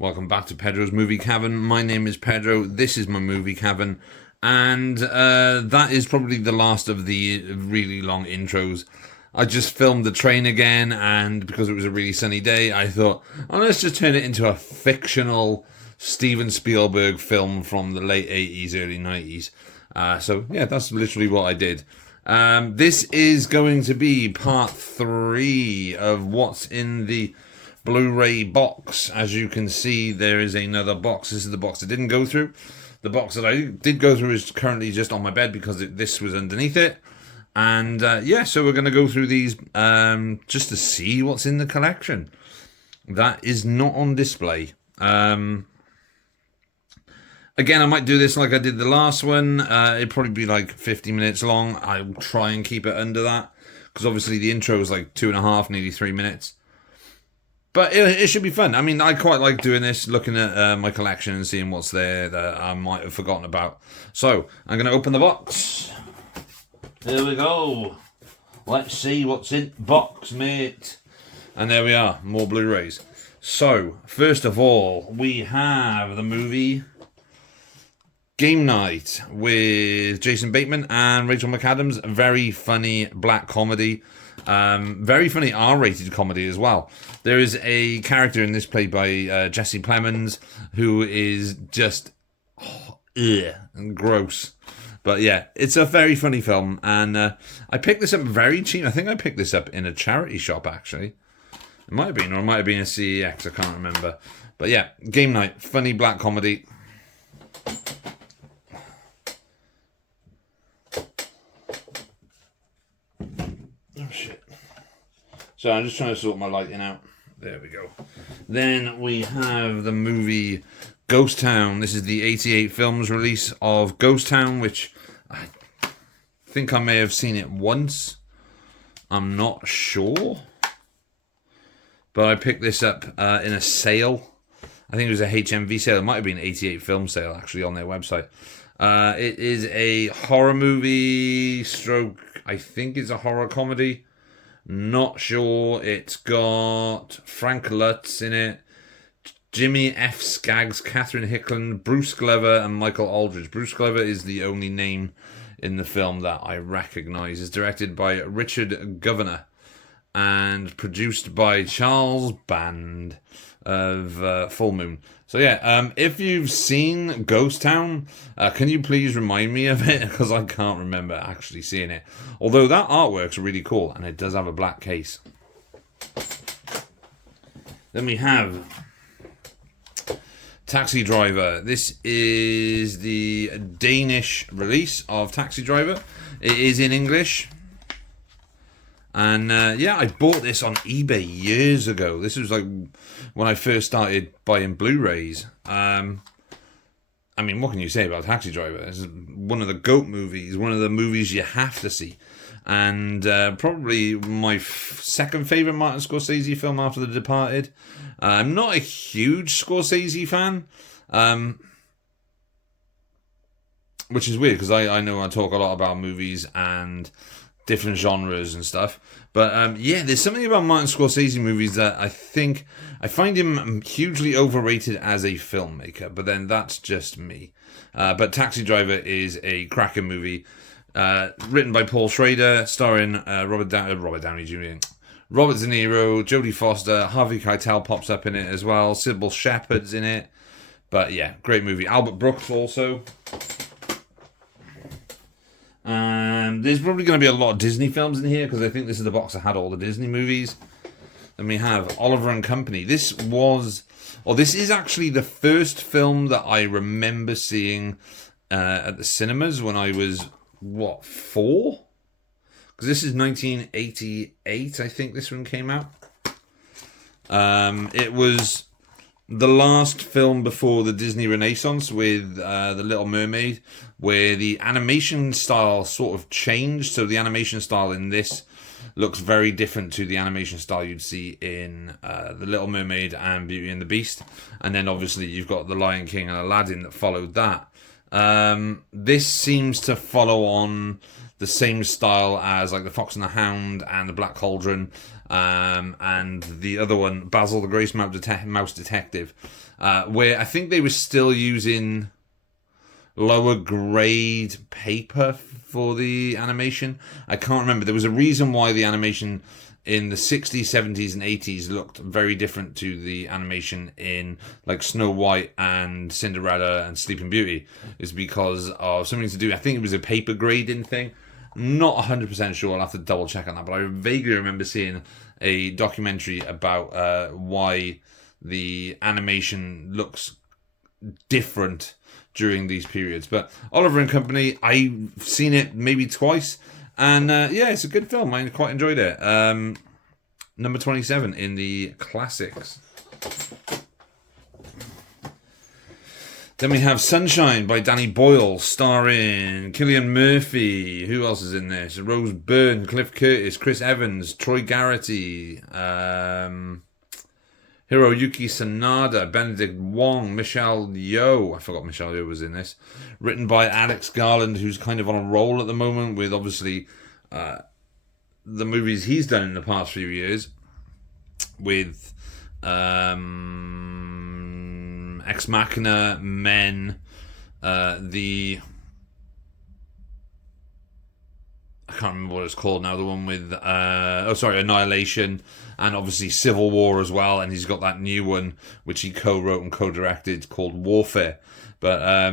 Welcome back to Pedro's Movie Cavern. My name is Pedro. This is my movie cavern. And that is probably the last of the really long intros. I just filmed the train again, and because it was a really sunny day, I thought, oh, let's just turn it into a fictional Steven Spielberg film from the late 80s, early 90s. So, yeah, that's literally what I did. This is going to be part 3 of what's in the Blu-ray box. As you can see, there is another box. This is the box that didn't go through. The box that I did go through is currently just on my bed because this was underneath it. And yeah, so we're going to go through these just to see what's in the collection. That is not on display. Again, I might do this like I did the last one. It'd probably be like 50 minutes long. I'll try and keep it under that, because obviously the intro is like 2.5, nearly 3 minutes. But it should be fun. I mean, I quite like doing this, looking at my collection and seeing what's there that I might have forgotten about. So, I'm going to open the box. There we go. Let's see what's in the box, mate. And there we are, more Blu-rays. So, first of all, we have the movie Game Night with Jason Bateman and Rachel McAdams. A very funny black comedy. Very funny R-rated comedy as well. There is a character in this played by Jesse Plemons who is just gross. But yeah, it's a very funny film, and I picked this up very cheap. I think I picked this up in a charity shop, actually. It might have been, or it might have been a CEX, I can't remember. But yeah, Game Night, funny black comedy. Oh shit. So I'm just trying to sort my lighting out. There we go. Then we have the movie Ghost Town. This is the 88 Films release of Ghost Town, which I think I may have seen it once. I'm not sure. But I picked this up in a sale. I think it was a HMV sale. It might have been an 88 Film sale, actually, on their website. It is a horror movie stroke, I think it's a horror comedy. Not sure. It's got Frank Lutz in it, Jimmy F. Skaggs, Catherine Hickland, Bruce Glover, and Michael Aldridge. Bruce Glover is the only name in the film that I recognise. It's directed by Richard Governor and produced by Charles Band of Full Moon. So yeah, if you've seen Ghost Town, can you please remind me of it? Because I can't remember actually seeing it. Although that artwork's really cool, and it does have a black case. Then we have Taxi Driver. This is the Danish release of Taxi Driver. It is in English. And yeah, I bought this on eBay years ago. This was like when I first started buying Blu-rays. I mean, what can you say about Taxi Driver? It's one of the GOAT movies, one of the movies you have to see. And probably my second favourite Martin Scorsese film after The Departed. I'm not a huge Scorsese fan, which is weird because I know I talk a lot about movies and different genres and stuff. But yeah, there's something about Martin Scorsese movies that I find him hugely overrated as a filmmaker, but then that's just me. But Taxi Driver is a cracking movie, written by Paul Schrader, starring Robert Downey Jr., Robert De Niro, Jodie Foster, Harvey Keitel pops up in it as well, Sybil Shepherd's in it. But yeah, great movie. Albert Brooks also. There's probably going to be a lot of Disney films in here because I think this is the box that had all the Disney movies. Then we have Oliver and Company. This is actually the first film that I remember seeing at the cinemas when I was, 4? Because this is 1988, I think this one came out. It was the last film before the Disney Renaissance with The Little Mermaid, where the animation style sort of changed. So the animation style in this looks very different to the animation style you'd see in The Little Mermaid and Beauty and the Beast. And then obviously you've got The Lion King and Aladdin that followed that. This seems to follow on the same style as like The Fox and the Hound and The Black Cauldron, and the other one, Basil the Grace Mouse Detective, where I think they were still using lower grade paper for the animation. I can't remember. There was a reason why the animation in the 60s, 70s, and 80s looked very different to the animation in like Snow White and Cinderella and Sleeping Beauty. Is because of something to do, I think it was a paper grading thing. Not 100% sure, I'll have to double check on that, but I vaguely remember seeing a documentary about why the animation looks different during these periods. But Oliver and Company, I've seen it maybe twice, and yeah, it's a good film. I quite enjoyed it. Number 27 in the classics. Then we have Sunshine by Danny Boyle, starring Cillian Murphy. Who else is in this? Rose Byrne, Cliff Curtis, Chris Evans, Troy Garrity, Hiroyuki Sanada, Benedict Wong, Michelle Yeoh. I forgot Michelle Yeoh was in this. Written by Alex Garland, who's kind of on a roll at the moment with obviously the movies he's done in the past few years with Ex Machina, Men, I can't remember what it's called now. The one with Annihilation, and obviously Civil War as well. And he's got that new one which he co-wrote and co-directed called Warfare. But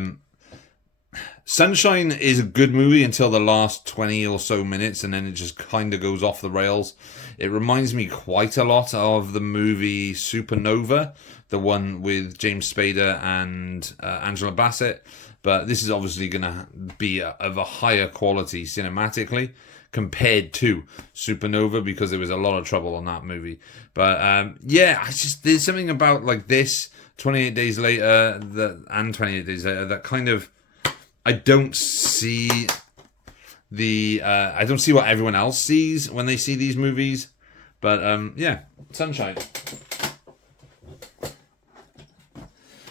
Sunshine is a good movie until the last 20 or so minutes, and then it just kind of goes off the rails. It reminds me quite a lot of the movie Supernova, the one with James Spader and Angela Bassett. But this is obviously going to be of a higher quality cinematically compared to Supernova, because there was a lot of trouble on that movie. But yeah, there's something about like this 28 Days Later and 28 Days Later that kind of, I don't see what everyone else sees when they see these movies. But yeah, Sunshine.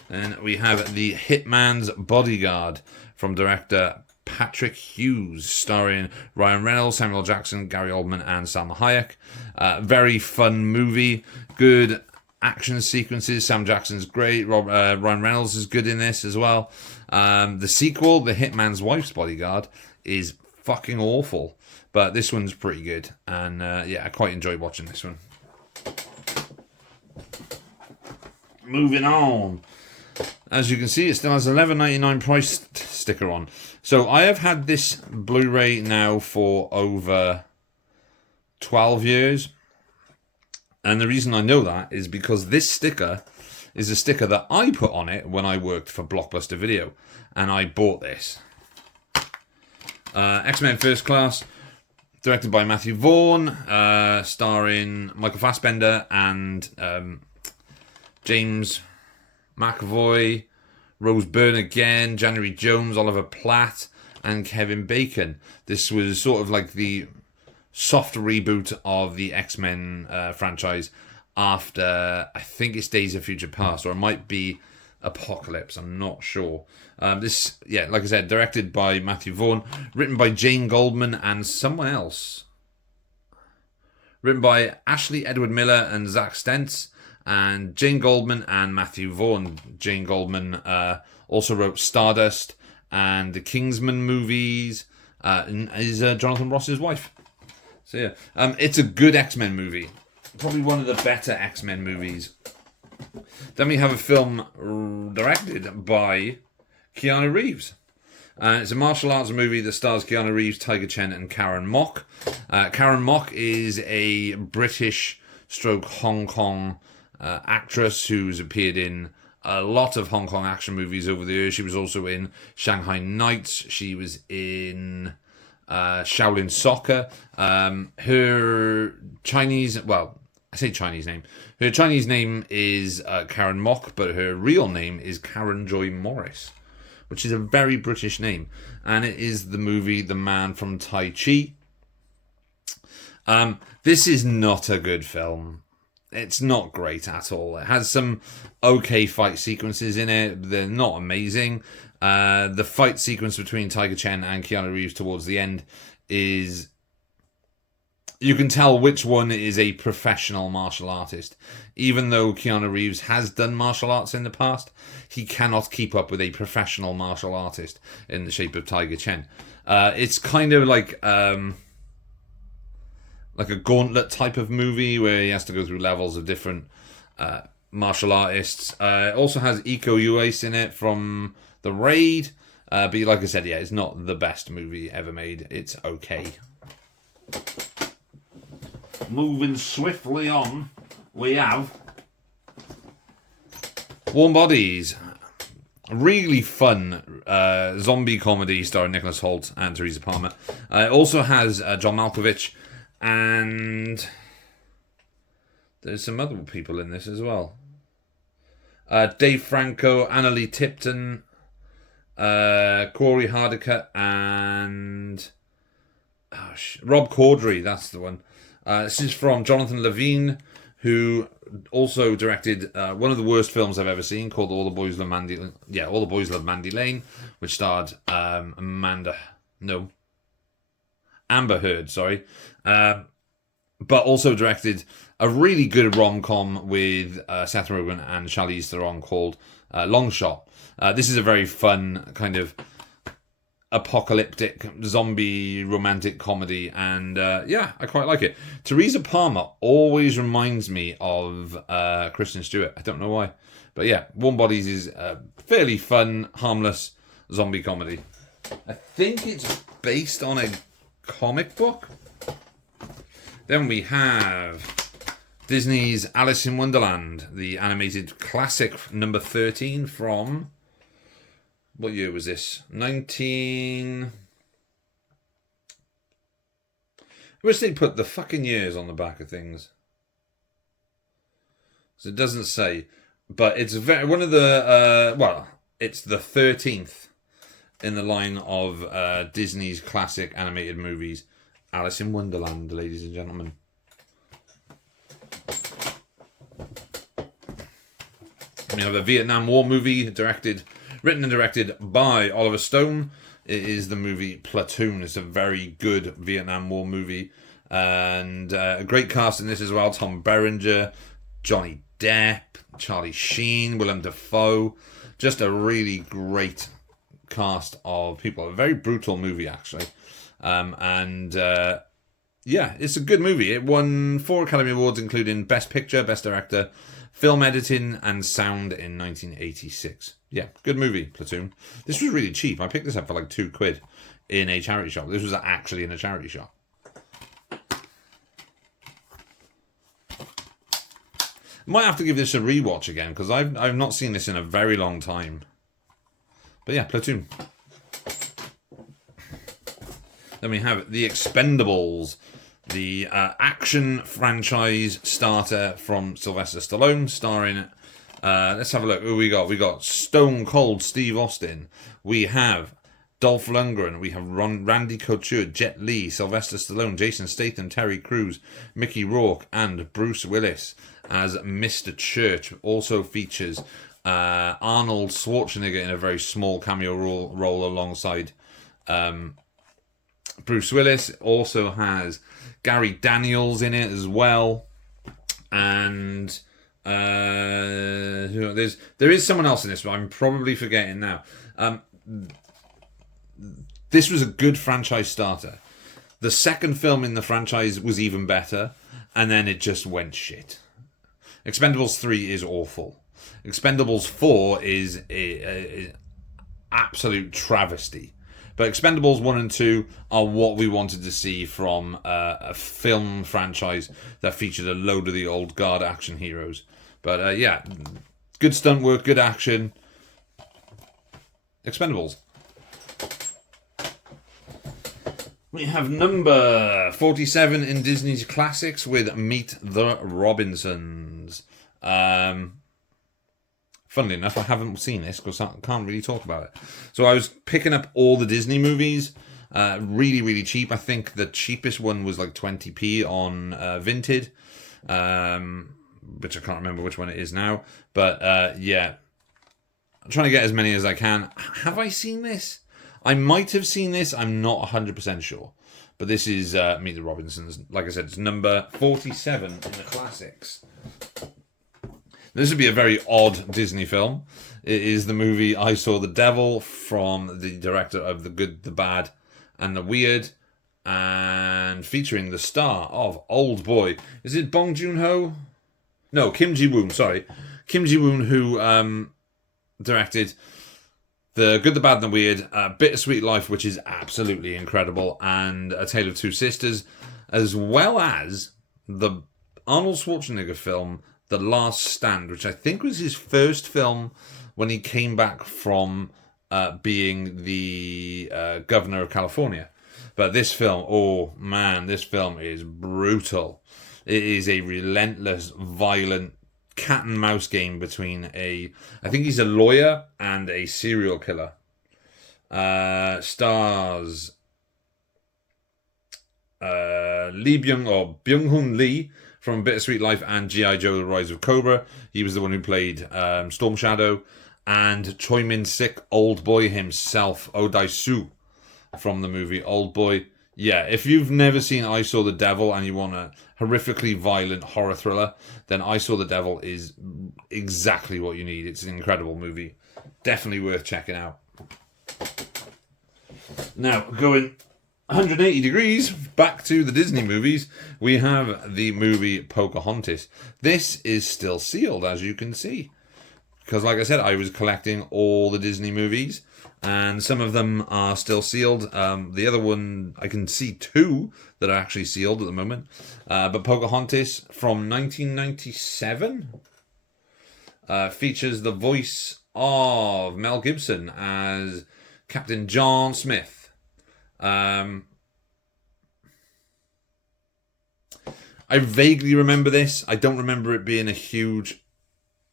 And we have the Hitman's Bodyguard from director Patrick Hughes, starring Ryan Reynolds, Samuel Jackson, Gary Oldman, and Salma Hayek. Very fun movie. Good action sequences. Sam Jackson's great. Ryan Reynolds is good in this as well. The sequel, The Hitman's Wife's Bodyguard, is fucking awful. But this one's pretty good. And yeah, I quite enjoyed watching this one. Moving on. As you can see, it still has $11.99 price sticker on. So I have had this Blu-ray now for over 12 years. And the reason I know that is because this sticker is a sticker that I put on it when I worked for Blockbuster Video. And I bought this. X-Men First Class, directed by Matthew Vaughn, starring Michael Fassbender and James McAvoy, Rose Byrne again, January Jones, Oliver Platt, and Kevin Bacon. This was sort of like the soft reboot of the X-Men franchise after, I think it's Days of Future Past, or it might be Apocalypse, I'm not sure. This, yeah, like I said, directed by Matthew Vaughn, written by Jane Goldman and someone else. Written by Ashley Edward Miller and Zach Stentz, and Jane Goldman and Matthew Vaughn. Jane Goldman also wrote Stardust and the Kingsman movies, and is Jonathan Ross's wife. So yeah, it's a good X-Men movie. Probably one of the better X-Men movies. Then we have a film directed by Keanu Reeves. It's a martial arts movie that stars Keanu Reeves, Tiger Chen, and Karen Mok. Karen Mok is a British stroke Hong Kong actress who's appeared in a lot of Hong Kong action movies over the years. She was also in Shanghai Nights. She was in Shaolin Soccer. Her Chinese, well, I say Chinese name. Her Chinese name is Karen Mok, but her real name is Karen Joy Morris, which is a very British name. And it is the movie The Man from Tai Chi. This is not a good film. It's not great at all. It has some okay fight sequences in it. They're not amazing. The fight sequence between Tiger Chen and Keanu Reeves towards the end is you can tell which one is a professional martial artist. Even though Keanu Reeves has done martial arts in the past, he cannot keep up with a professional martial artist in the shape of Tiger Chen. It's kind of like a gauntlet type of movie where he has to go through levels of different martial artists. It also has Iko Uwais in it from The Raid. But like I said, yeah, it's not the best movie ever made. It's okay. Moving swiftly on, we have Warm Bodies. A really fun zombie comedy starring Nicholas Hoult and Teresa Palmer. It also has John Malkovich, and there's some other people in this as well. Dave Franco, Annalie Tipton, Corey Hardicott, and Rob Corddry, that's the one. This is from Jonathan Levine, who also directed one of the worst films I've ever seen, called All the Boys Love Mandy Lane, which starred Amber Heard, sorry. But also directed a really good rom-com with Seth Rogen and Charlize Theron called Long Shot. This is a very fun kind of apocalyptic zombie romantic comedy, and I quite like it. Teresa Palmer always reminds me of Kristen Stewart. I don't know why, but yeah, Warm Bodies is a fairly fun, harmless zombie comedy. I think it's based on a comic book. Then we have Disney's Alice in Wonderland, the animated classic number 13 from... what year was this? I wish they put the fucking years on the back of things. So it doesn't say. But it's one of the... it's the 13th in the line of Disney's classic animated movies. Alice in Wonderland, ladies and gentlemen. We have a Vietnam War movie written and directed by Oliver Stone. It is the movie Platoon. It's a very good Vietnam War movie. And a great cast in this as well. Tom Berenger, Johnny Depp, Charlie Sheen, Willem Dafoe. Just a really great cast of people. A very brutal movie, actually. It's a good movie. It won 4 Academy Awards, including Best Picture, Best Director, Film Editing, and Sound in 1986. Yeah, good movie, Platoon. This was really cheap. I picked this up for like £2 in a charity shop. This was actually in a charity shop. Might have to give this a rewatch again, because I've not seen this in a very long time. But yeah, Platoon. Then we have The Expendables, the action franchise starter from Sylvester Stallone, starring... let's have a look. Who we got? We got Stone Cold Steve Austin. We have Dolph Lundgren. We have Randy Couture, Jet Li, Sylvester Stallone, Jason Statham, Terry Crews, Mickey Rourke, and Bruce Willis as Mr. Church. Also features Arnold Schwarzenegger in a very small cameo role alongside Bruce Willis. Also has Gary Daniels in it as well, and there is someone else in this, but I'm probably forgetting now. This was a good franchise starter. The second film in the franchise was even better, and then it just went shit. Expendables 3 is awful. Expendables 4 is a absolute travesty. But Expendables 1 and 2 are what we wanted to see from a film franchise that featured a load of the old guard action heroes. But good stunt work, good action. Expendables. We have number 47 in Disney's classics with Meet the Robinsons. Funnily enough, I haven't seen this because I can't really talk about it. So I was picking up all the Disney movies, really, really cheap. I think the cheapest one was like 20p on Vinted, which I can't remember which one it is now. But I'm trying to get as many as I can. Have I seen this? I might have seen this. I'm not 100% sure. But this is Meet the Robinsons. Like I said, it's number 47 in the classics. This would be a very odd Disney film. It is the movie I Saw the Devil, from the director of The Good, the Bad, and the Weird, and featuring the star of Old Boy. Is it Bong Joon-ho? No, Kim Ji-woon, sorry. Kim Ji-woon, who directed The Good, the Bad, and the Weird, Bittersweet Life, which is absolutely incredible, and A Tale of Two Sisters, as well as the Arnold Schwarzenegger film The Last Stand, which I think was his first film when he came back from being the governor of California. But this film, oh man, this film is brutal. It is a relentless, violent cat and mouse game between I think he's a lawyer and a serial killer. Stars Byung-hun Lee from Bittersweet Life and G.I. Joe: The Rise of Cobra. He was the one who played Storm Shadow. And Choi Min-sik, Old Boy himself, Oh Dai-soo, from the movie Old Boy. Yeah, if you've never seen I Saw the Devil and you want a horrifically violent horror thriller, then I Saw the Devil is exactly what you need. It's an incredible movie. Definitely worth checking out. Now, going 180 degrees back to the Disney movies, we have the movie Pocahontas. This is still sealed, as you can see. Because, like I said, I was collecting all the Disney movies, and some of them are still sealed. The other one, I can see 2 that are actually sealed at the moment. But Pocahontas from 1997 features the voice of Mel Gibson as Captain John Smith. I vaguely remember this. I don't remember it being a huge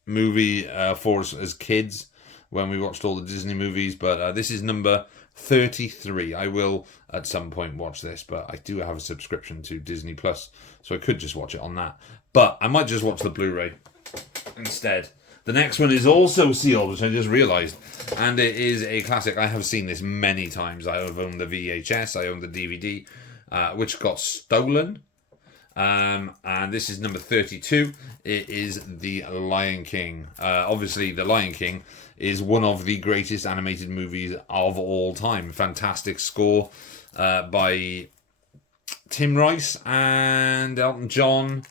movie for us as kids when we watched all the Disney movies, but this is number 33. I will at some point watch this, but I do have a subscription to Disney Plus, so I could just watch it on that, but I might just watch the Blu-ray instead. The next one is also sealed, which I just realised, and it is a classic. I have seen this many times. I have owned the VHS, I own the DVD, which got stolen. And this is number 32. It is The Lion King. Obviously, The Lion King is one of the greatest animated movies of all time. Fantastic score by Tim Rice and Elton John.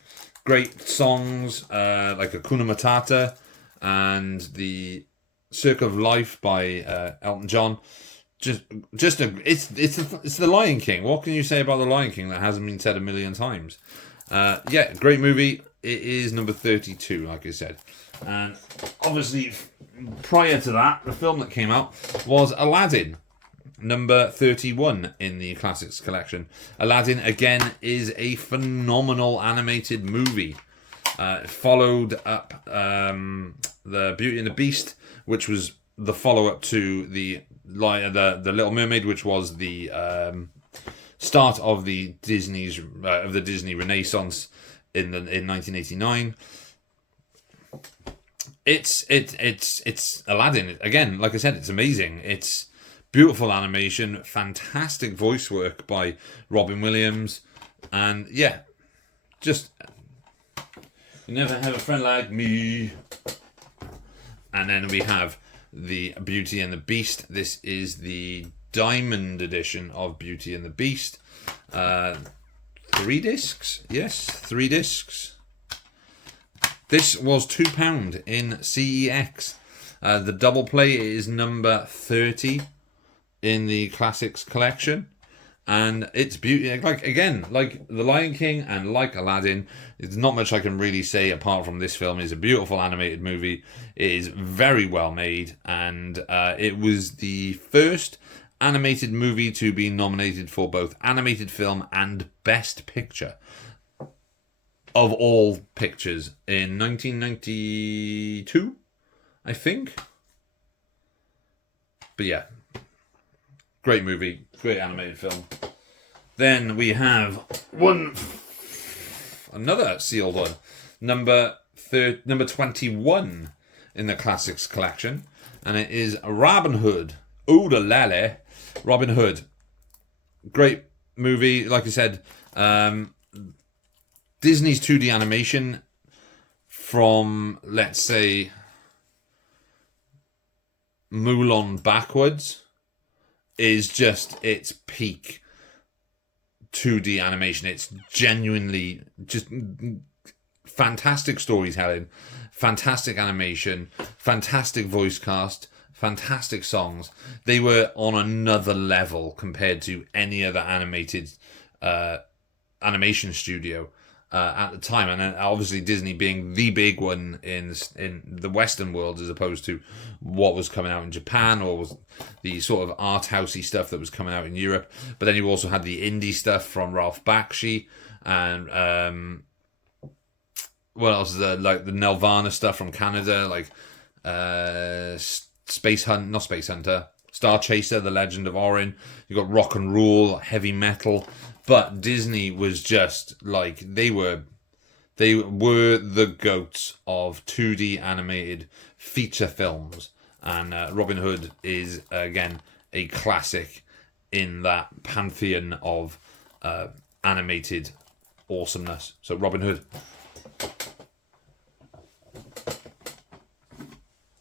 Great songs like Hakuna Matata and The Circle of Life by Elton John. It's The Lion King. What can you say about The Lion King that hasn't been said a million times? Yeah, great movie. It is number 32, like I said. And obviously, prior to that, the film that came out was Aladdin, number 31 in the Classics collection. Aladdin, again, is a phenomenal animated movie. It followed up the Beauty and the Beast, which was the follow-up to the Little Mermaid, which was the start of the Disney Renaissance in 1989. It's Aladdin again. Like I said, it's amazing. It's beautiful animation, fantastic voice work by Robin Williams, and yeah, just you never have a friend like me. And then we have the Beauty and the Beast. This is the Diamond edition of Beauty and the Beast. 3 discs? Yes, 3 discs. This was £2 in CEX. The double play is number 30 in the Classics collection. And it's beauty, like The Lion King and like Aladdin, there's not much I can really say apart from this film is a beautiful animated movie. It is very well made, and it was the first animated movie to be nominated for both animated film and Best Picture of all pictures in 1992, I think. But yeah, great movie, great animated film. Then we have another sealed one, number 21 in the Classics collection, and it is Robin Hood. Ooh la la, Robin Hood. Great movie. Like I said, Disney's 2D animation from, let's say, Mulan backwards is just its peak 2D animation. It's genuinely just fantastic storytelling, fantastic animation, fantastic voice cast, fantastic songs. They were on another level compared to any other animated animation studio at the time, and obviously Disney being the big one in the Western world as opposed to what was coming out in Japan or was the sort of art housey stuff that was coming out in Europe. But then you also had the indie stuff from Ralph Bakshi and what else is there? Like the Nelvana stuff from Canada, like Space Hunter, Star Chaser, The Legend of Orin. You got rock and roll, heavy metal. But Disney was just like they were the goats of 2D animated feature films, and Robin Hood is again a classic in that pantheon of animated awesomeness. So Robin Hood.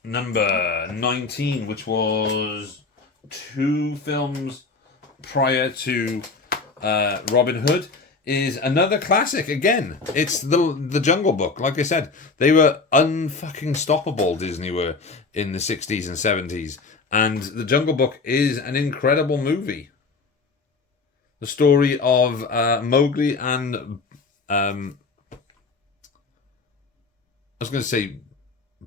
Number 19, which was 2 films prior to Robin Hood, is another classic again. It's the Jungle Book. Like I said, they were unfucking stoppable, Disney were, in the 60s and 70s. And the Jungle Book is an incredible movie. The story of Mowgli and I was going to say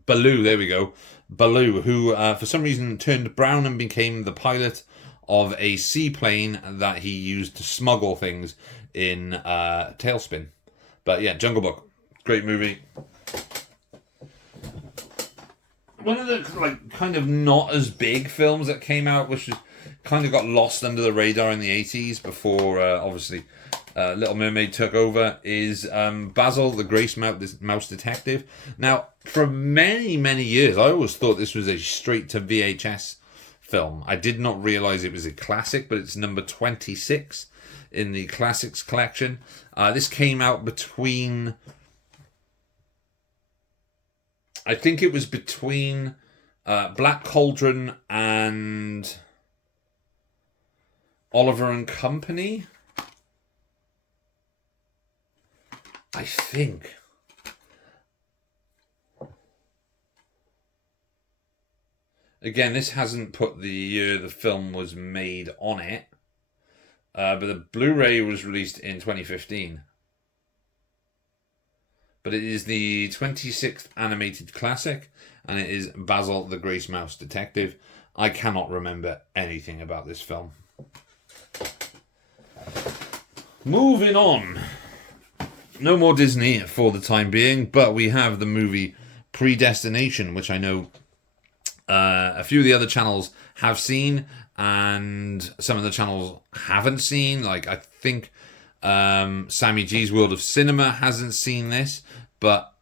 Baloo, there we go. Baloo, who for some reason turned brown and became the pilot of a seaplane that he used to smuggle things in Tailspin. But yeah, Jungle Book, great movie. One of the kind of not as big films that came out, which kind of got lost under the radar in the 80s before obviously Little Mermaid took over, is Basil, the Grace Mouse Detective. Now, for many, many years, I always thought this was a straight-to-VHS film. I did not realise it was a classic, but it's number 26 in the Classics collection. This came out between... I think it was between Black Cauldron and Oliver and Company. I think. Again, this hasn't put the year the film was made on it. But the Blu-ray was released in 2015. But it is the 26th animated classic, and it is Basil the Grace Mouse Detective. I cannot remember anything about this film. Moving on. No more Disney for the time being, but we have the movie Predestination, which I know a few of the other channels have seen, and some of the channels haven't seen. Like, I think Sammy G's World of Cinema hasn't seen this, but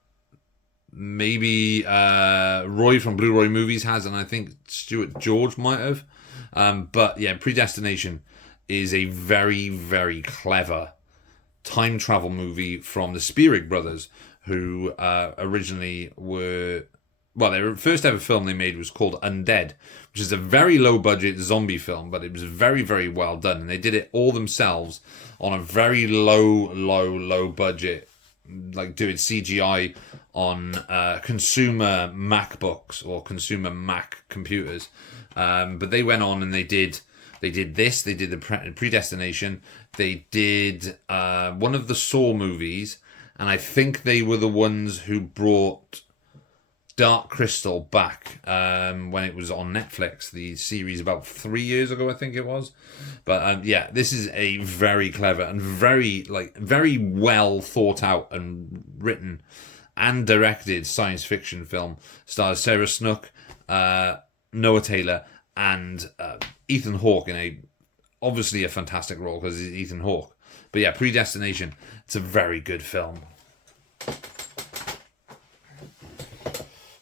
maybe Roy from Blu-Ray Movies has, and I think Stuart George might have. But yeah, Predestination is a very, very clever time travel movie from the Spierig brothers, who originally were... Well, their first ever film they made was called Undead, which is a very low-budget zombie film, but it was very, very well done. And they did it all themselves on a very low budget, like doing CGI on consumer MacBooks or consumer Mac computers. But they went on and they did this. They did the Predestination. They did one of the Saw movies, and I think they were the ones who brought Dark Crystal back when it was on Netflix, the series about 3 years ago, I think it was. But yeah, this is a very clever and very well thought out and written and directed science fiction film. Stars Sarah Snook, Noah Taylor, and Ethan Hawke in obviously a fantastic role because it's Ethan Hawke. But yeah, Predestination, it's a very good film.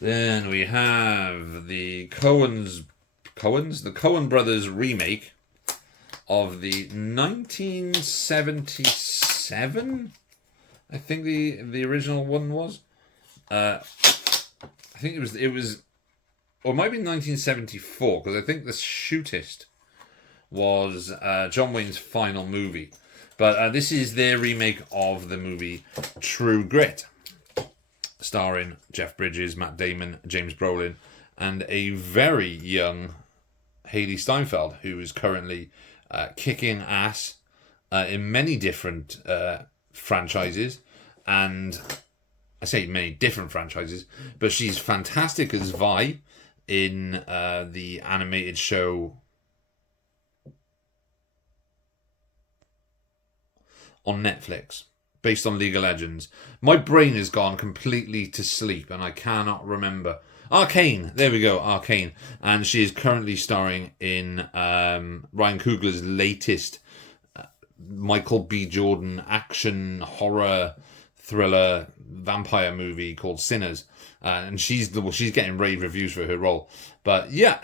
Then we have the Coen brothers remake of the 1977. I think the original one was. I think it was, or it might be 1974, because I think The Shootist was John Wayne's final movie. But this is their remake of the movie True Grit, starring Jeff Bridges, Matt Damon, James Brolin, and a very young Haley Steinfeld, who is currently kicking ass in many different franchises. And I say many different franchises, but she's fantastic as Vi in the animated show on Netflix, based on League of Legends. My brain has gone completely to sleep, and I cannot remember. Kane, there we go, Kane. And she is currently starring in Ryan Coogler's latest Michael B. Jordan action horror thriller vampire movie called Sinners, and she's getting rave reviews for her role. But yeah,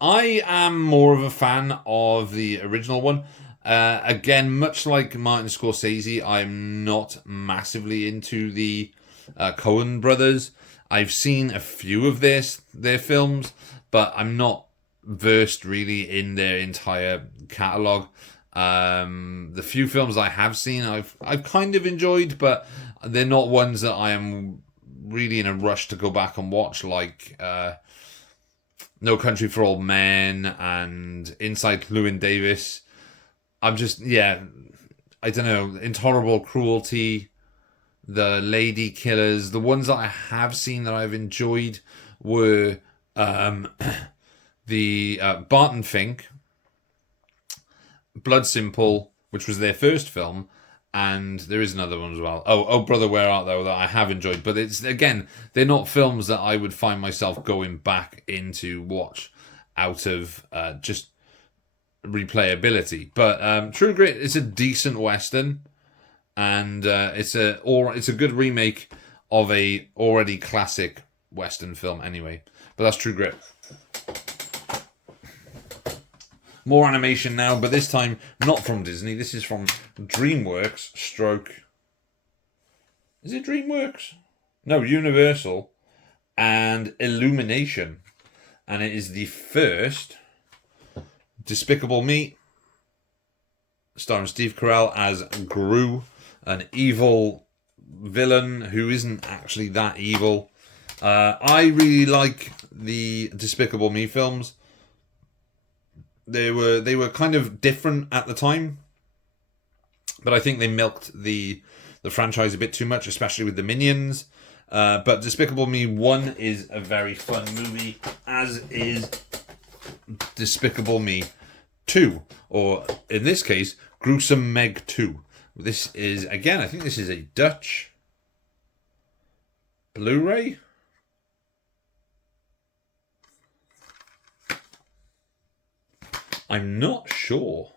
I am more of a fan of the original one. Again, much like Martin Scorsese, I'm not massively into the Coen brothers. I've seen a few of their films, but I'm not versed really in their entire catalogue. The few films I have seen, I've kind of enjoyed, but they're not ones that I am really in a rush to go back and watch, like No Country for Old Men and Inside Llewyn Davis. I'm just, I don't know, Intolerable Cruelty, The Lady Killers. The ones that I have seen that I've enjoyed were the Barton Fink, Blood Simple, which was their first film, and there is another one as well. Oh, Brother, Where Art Thou, that I have enjoyed. But it's, again, they're not films that I would find myself going back into watch out of just replayability. But True Grit is a decent Western, and it's a good remake of a already classic Western film anyway. But that's True Grit. More animation now, but this time not from Disney. This is from DreamWorks stroke... Is it DreamWorks? No, Universal and Illumination. And it is the first Despicable Me, starring Steve Carell as Gru, an evil villain who isn't actually that evil. I really like the Despicable Me films. They were kind of different at the time, but I think they milked the franchise a bit too much, especially with the Minions. But Despicable Me 1 is a very fun movie, as is Despicable Me 2, or in this case, Gruesome Meg 2. This is, again, I think this is a Dutch Blu-ray. I'm not sure.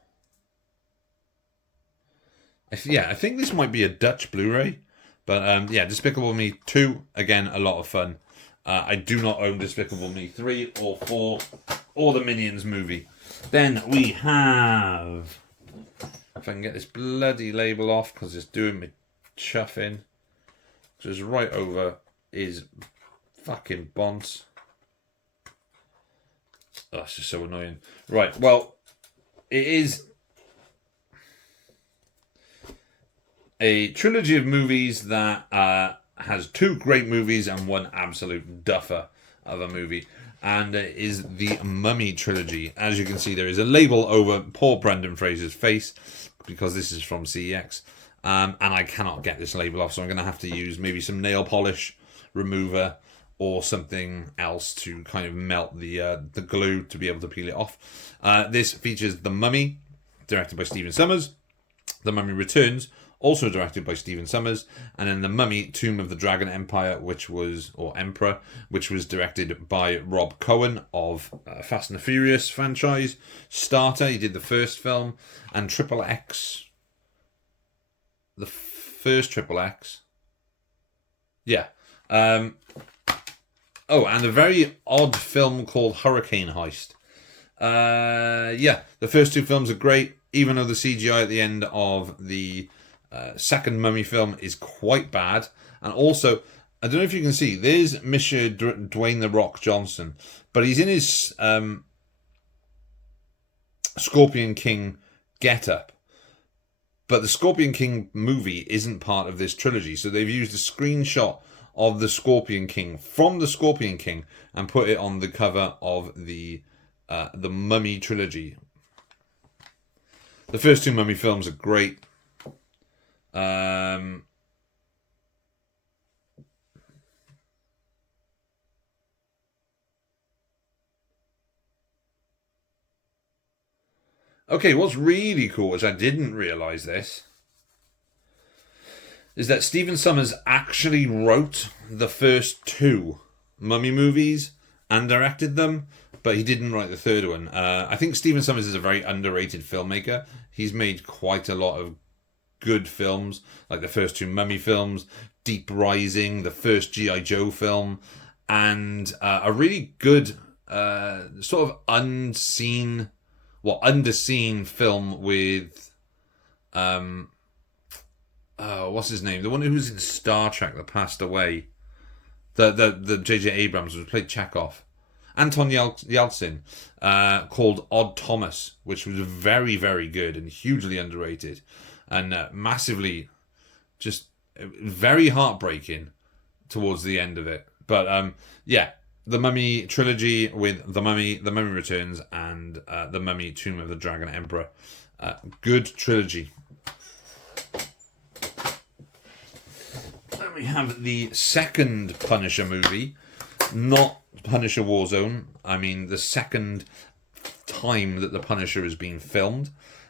I think this might be a Dutch Blu-ray. But Despicable Me 2, again, a lot of fun. I do not own Despicable Me 3 or 4 or the Minions movie. Then we have... If I can get this bloody label off, because it's doing me chuffing. Just right over is fucking Bonds. Oh, it's just so annoying. Right, well, it is a trilogy of movies that has 2 great movies and 1 absolute duffer of a movie. And it is the Mummy Trilogy. As you can see, there is a label over poor Brendan Fraser's face, because this is from CEX. And I cannot get this label off, so I'm going to have to use maybe some nail polish remover or something else to kind of melt the glue to be able to peel it off. This features The Mummy, directed by Stephen Sommers. The Mummy Returns, also directed by Stephen Sommers. And then The Mummy, Tomb of the Dragon Empire, Emperor, which was directed by Rob Cohen of Fast and the Furious franchise. Starter, he did the first film. And Triple X, the first Triple X. Yeah. And a very odd film called Hurricane Heist, Yeah, the first two films are great, even though the CGI at the end of the second Mummy film is quite bad. And also, I don't know if you can see, there's Monsieur Dwayne The Rock Johnson, but he's in his Scorpion King getup. But the Scorpion King movie isn't part of this trilogy, so they've used a screenshot of the Scorpion King from the Scorpion King and put it on the cover of the Mummy Trilogy. The first two Mummy films are great. Okay, what's really cool, which I didn't realise this, is that Stephen Sommers actually wrote the first two Mummy movies and directed them, but he didn't write the third one. I think Stephen Sommers is a very underrated filmmaker. He's made quite a lot of good films, like the first two Mummy films, Deep Rising, the first G.I. Joe film, and a really good sort of underseen film with what's his name? The one who was in Star Trek that passed away. The J.J. Abrams, who played Chekhov. Anton Yeltsin, called Odd Thomas, which was very, very good and hugely underrated. And massively, just very heartbreaking towards the end of it. But yeah, the Mummy Trilogy with The Mummy Returns, and The Mummy Tomb of the Dragon Emperor. Good trilogy. Then we have the second Punisher movie, not Punisher Warzone. I mean, the second time that the Punisher has been filmed.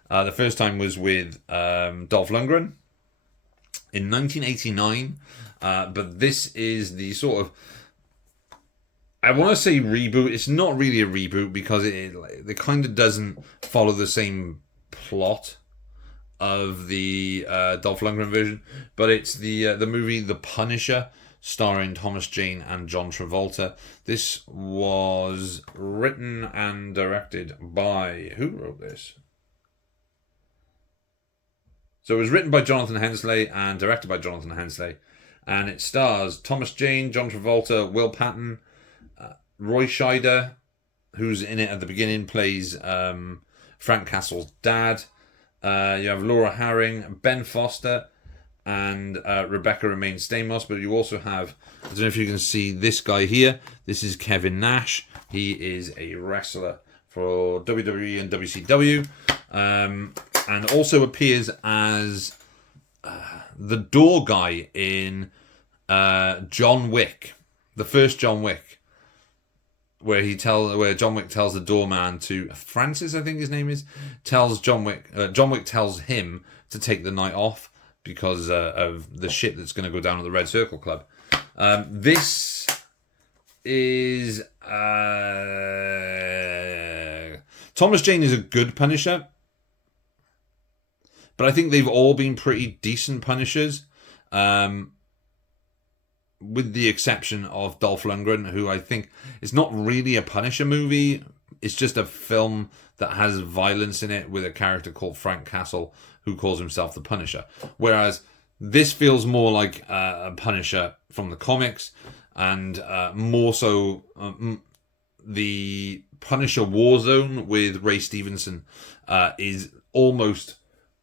The first time was with Dolph Lundgren in 1989. But this is the sort of, I want to say reboot. It's not really a reboot because it kind of doesn't follow the same plot of the Dolph Lundgren version, but it's the movie The Punisher, starring Thomas Jane and John Travolta. This was written and directed by, who wrote this? So it was written by Jonathan Hensleigh and directed by Jonathan Hensleigh, and it stars Thomas Jane, John Travolta, Will Patton, Roy Scheider, who's in it at the beginning, plays Frank Castle's dad. You have Laura Harring, Ben Foster, and Rebecca Romaine Stamos. But you also have, I don't know if you can see this guy here. This is Kevin Nash. He is a wrestler for WWE and WCW. And also appears as the door guy in John Wick, the first John Wick, where John Wick tells the doorman to, Francis, I think his name is, tells John Wick tells him to take the night off because of the shit that's going to go down at the Red Circle Club. This is Thomas Jane is a good Punisher, but I think they've all been pretty decent Punishers, with the exception of Dolph Lundgren, who I think is not really a Punisher movie. It's just a film that has violence in it with a character called Frank Castle who calls himself the Punisher. Whereas this feels more like a Punisher from the comics, and more so the Punisher Warzone with Ray Stevenson is almost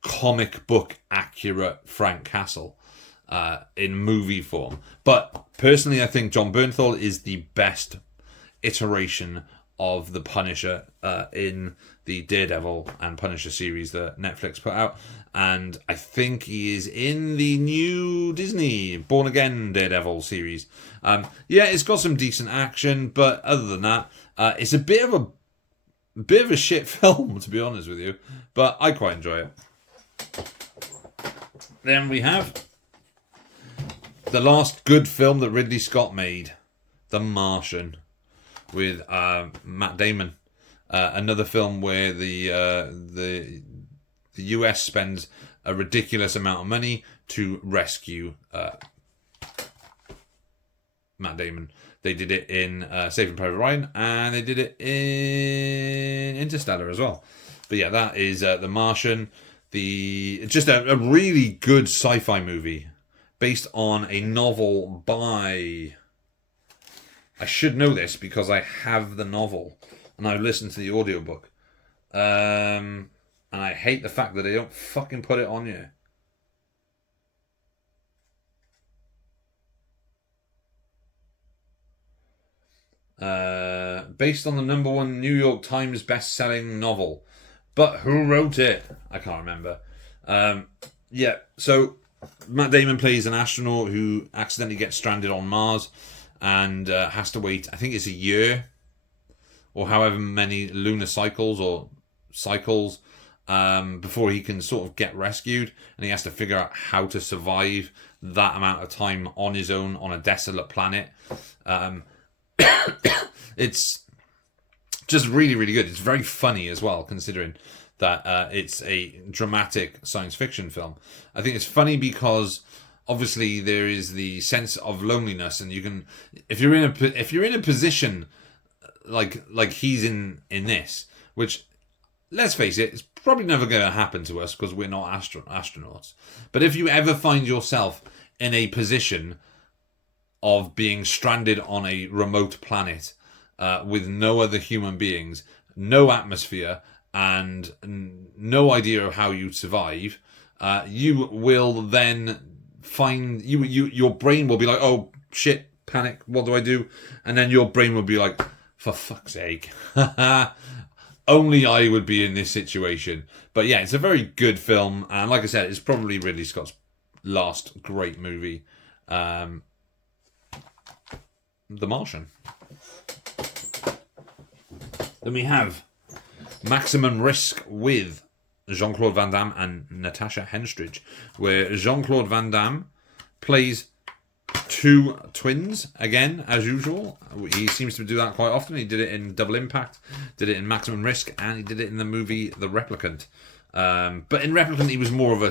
comic book accurate Frank Castle in movie form. But personally, I think John Bernthal is the best iteration of the Punisher in the Daredevil and Punisher series that Netflix put out, and I think he is in the new Disney Born Again Daredevil series. Yeah, it's got some decent action, but other than that, it's a bit of a shit film, to be honest with you, but I quite enjoy it. Then we have the last good film that Ridley Scott made, The Martian, with Matt Damon. Another film where the US spends a ridiculous amount of money to rescue Matt Damon. They did it in Saving Private Ryan, and they did it in Interstellar as well. But yeah, that is The Martian. Just a really good sci-fi movie based on a novel by... I should know this because I have the novel and I've listened to the audiobook. And I hate the fact that they don't fucking put it on you. Based on the #1 New York Times best-selling novel. But who wrote it? I can't remember. Yeah, so Matt Damon plays an astronaut who accidentally gets stranded on Mars and has to wait, I think it's a year or however many lunar cycles or cycles before he can sort of get rescued, and he has to figure out how to survive that amount of time on his own on a desolate planet. It's just really, really good. It's very funny as well, considering that it's a dramatic science fiction film. I think it's funny because obviously there is the sense of loneliness, and you can, if you're in a position like he's in this, which, let's face it, it's probably never going to happen to us because we're not astronauts. But if you ever find yourself in a position of being stranded on a remote planet with no other human beings, no atmosphere, and no idea of how you survive, you will then find your brain will be like, oh shit, panic, what do I do? And then your brain will be like, for fuck's sake, only I would be in this situation. But yeah, it's a very good film, and like I said, it's probably Ridley Scott's last great movie. The Martian. Then we have Maximum Risk with Jean-Claude Van Damme and Natasha Henstridge, where Jean-Claude Van Damme plays two twins, again, as usual. He seems to do that quite often. He did it in Double Impact, did it in Maximum Risk, and he did it in the movie The Replicant. But in Replicant, he was more of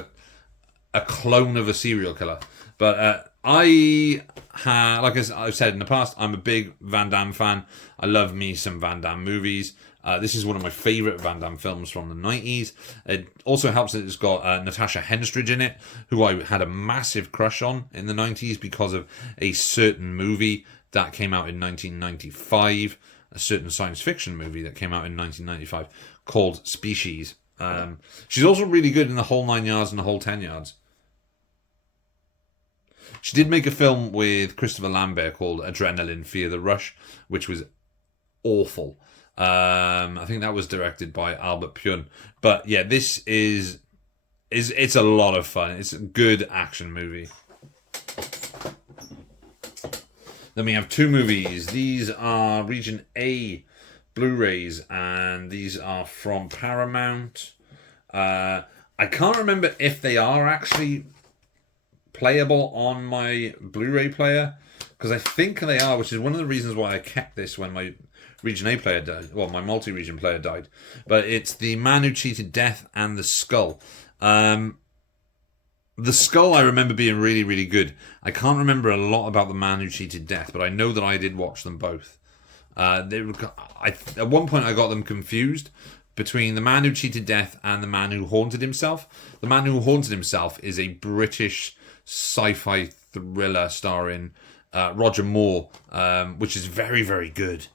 a clone of a serial killer. But like I've said in the past, I'm a big Van Damme fan. I love me some Van Damme movies. This is one of my favourite Van Damme films from the 90s. It also helps that it's got Natasha Henstridge in it, who I had a massive crush on in the 90s because of a certain movie that came out in 1995, a certain science fiction movie that came out in 1995 called Species. She's also really good in The Whole 9 Yards and The Whole 10 Yards. She did make a film with Christopher Lambert called Adrenaline, Fear the Rush, which was awful. I think that was directed by Albert Pyun. But yeah, this is it's a lot of fun. It's a good action movie. Then we have two movies. These are Region A Blu-rays, and these are from Paramount. I can't remember if they are actually playable on my Blu-ray player, because I think they are, which is one of the reasons why I kept this when my Region A player died. Well, my multi-region player died. But it's The Man Who Cheated Death and The Skull. The Skull I remember being really, really good. I can't remember a lot about The Man Who Cheated Death, but I know that I did watch them both. At one point I got them confused between The Man Who Cheated Death and The Man Who Haunted Himself. The Man Who Haunted Himself is a British sci-fi thriller starring Roger Moore, which is very, very good.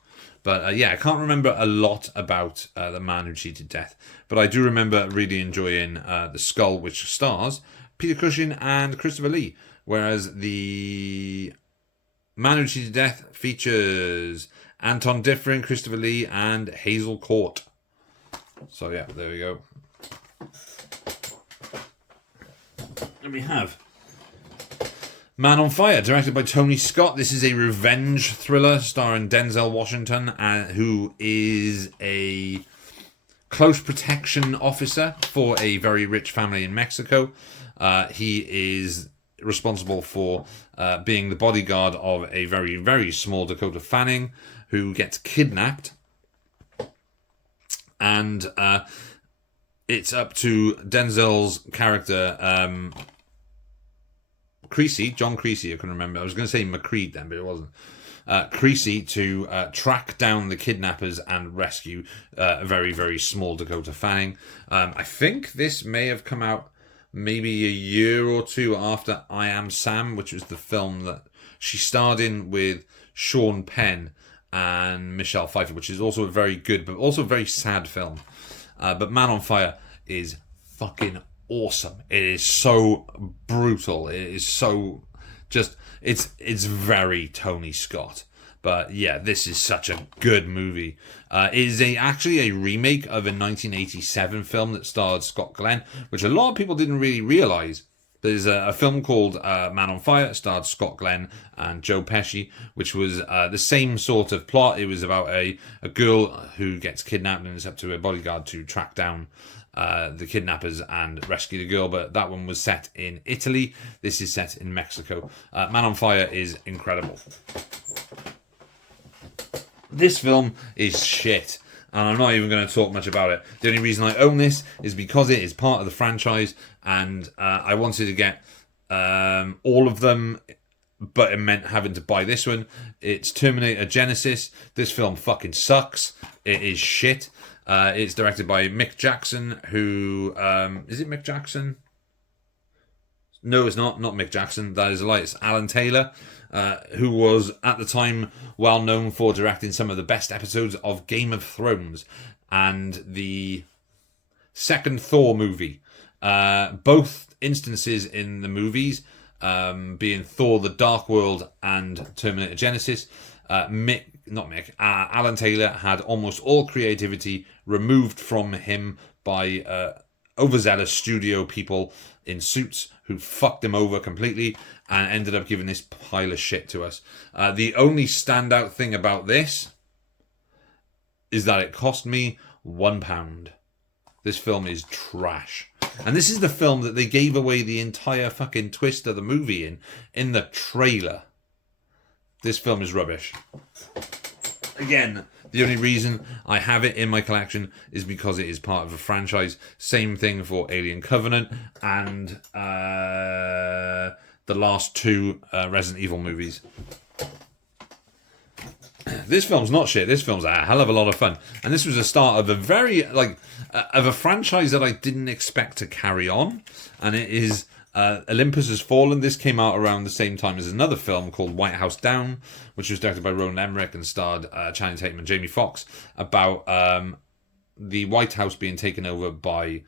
But yeah, I can't remember a lot about The Man Who Cheated Death. But I do remember really enjoying The Skull, which stars Peter Cushing and Christopher Lee. Whereas The Man Who Cheated Death features Anton Diffrin, Christopher Lee, and Hazel Court. So yeah, there we go. And we have Man on Fire, directed by Tony Scott. This is a revenge thriller starring Denzel Washington, who is a close protection officer for a very rich family in Mexico. He is responsible for being the bodyguard of a very, very small Dakota Fanning, who gets kidnapped. And it's up to Denzel's character, Creasy, John Creasy, I can remember. I was going to say McCreed then, but it wasn't. Creasy to track down the kidnappers and rescue a very, very small Dakota Fanning. I think this may have come out maybe a year or two after I Am Sam, which was the film that she starred in with Sean Penn and Michelle Pfeiffer, which is also a very good but also a very sad film. But Man on Fire is fucking awesome. It is so brutal. It is so just it's very Tony Scott. But yeah, this is such a good movie. It is actually a remake of a 1987 film that starred Scott Glenn, which a lot of people didn't really realise. There's a film called Man on Fire. It starred Scott Glenn and Joe Pesci, which was the same sort of plot. It was about a girl who gets kidnapped and it's up to her bodyguard to track down the kidnappers and rescue the girl. But that one was set in Italy. This is set in Mexico. Man on Fire is incredible. This film is shit, and I'm not even going to talk much about it. The only reason I own this is because it is part of the franchise, and I wanted to get all of them, but it meant having to buy this one. It's Terminator Genesis. This film fucking sucks. It is shit. It's directed by Mick Jackson, who... is it Mick Jackson? No, it's not Mick Jackson. That is a lie. It's Alan Taylor, who was at the time well known for directing some of the best episodes of Game of Thrones and the second Thor movie. Both instances in the movies, being Thor: The Dark World and Terminator Genesis, Alan Taylor had almost all creativity removed from him by overzealous studio people in suits who fucked him over completely and ended up giving this pile of shit to us. The only standout thing about this is that it cost me £1. This film is trash. And this is the film that they gave away the entire fucking twist of the movie in the trailer. This film is rubbish. Again, the only reason I have it in my collection is because it is part of a franchise. Same thing for Alien Covenant and the last two Resident Evil movies. This film's not shit. This film's a hell of a lot of fun. And this was the start of a very, of a franchise that I didn't expect to carry on. And it is Olympus Has Fallen. This came out around the same time as another film called White House Down, which was directed by Roland Emmerich and starred Channing Tatum and Jamie Foxx, about the White House being taken over by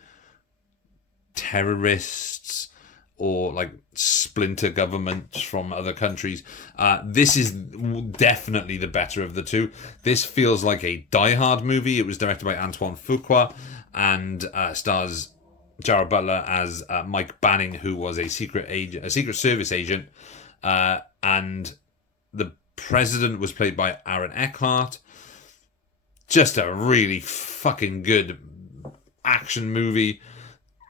terrorists or like splinter governments from other countries. This is definitely the better of the two. This feels like a Die Hard movie. It was directed by Antoine Fuqua and stars Jared Butler as Mike Banning, who was a Secret Service agent, and the president was played by Aaron Eckhart. Just a really fucking good action movie.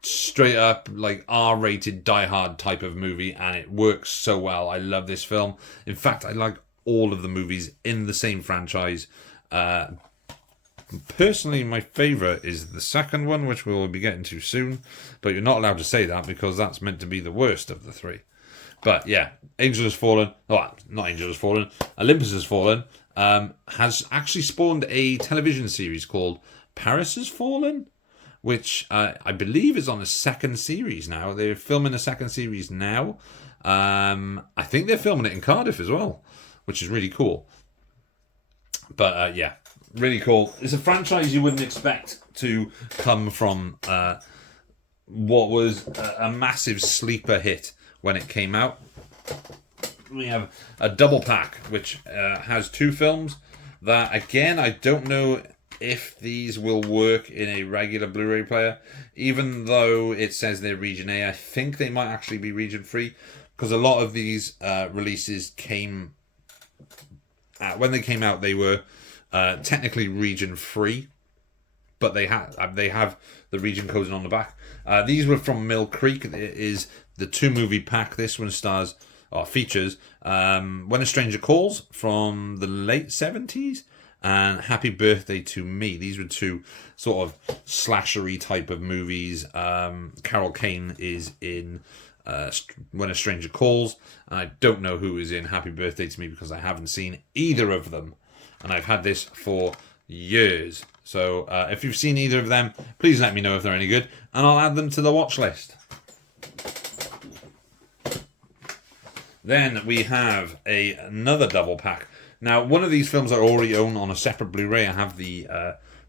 Straight up, like R-rated Die Hard type of movie, and it works so well. I love this film. In fact, I like all of the movies in the same franchise. Personally, my favourite is the second one, which we will be getting to soon, but you're not allowed to say that because that's meant to be the worst of the three. But yeah, Angel Has Fallen, not Angel Has Fallen, Olympus Has Fallen, has actually spawned a television series called Paris Has Fallen, which I believe is on a second series now. They're filming a second series now. I think they're filming it in Cardiff as well, which is really cool. But yeah, really cool. It's a franchise you wouldn't expect to come from what was a massive sleeper hit when it came out. We have a double pack, which has two films that, again, I don't know if these will work in a regular Blu-ray player. Even though it says they're region A, I think they might actually be region free, because a lot of these releases came when they came out, they were technically region free, but they have the region codes on the back. These were from Mill Creek. It is the 2-movie pack. This one features When a Stranger Calls from the late 70s and Happy Birthday to Me. These were two sort of slashery type of movies. Carol Kane is in When a Stranger Calls, and I don't know who is in Happy Birthday to Me because I haven't seen either of them, and I've had this for years. So if you've seen either of them, please let me know if they're any good, and I'll add them to the watch list. Then we have another double pack. Now, one of these films I already own on a separate Blu-ray. I have the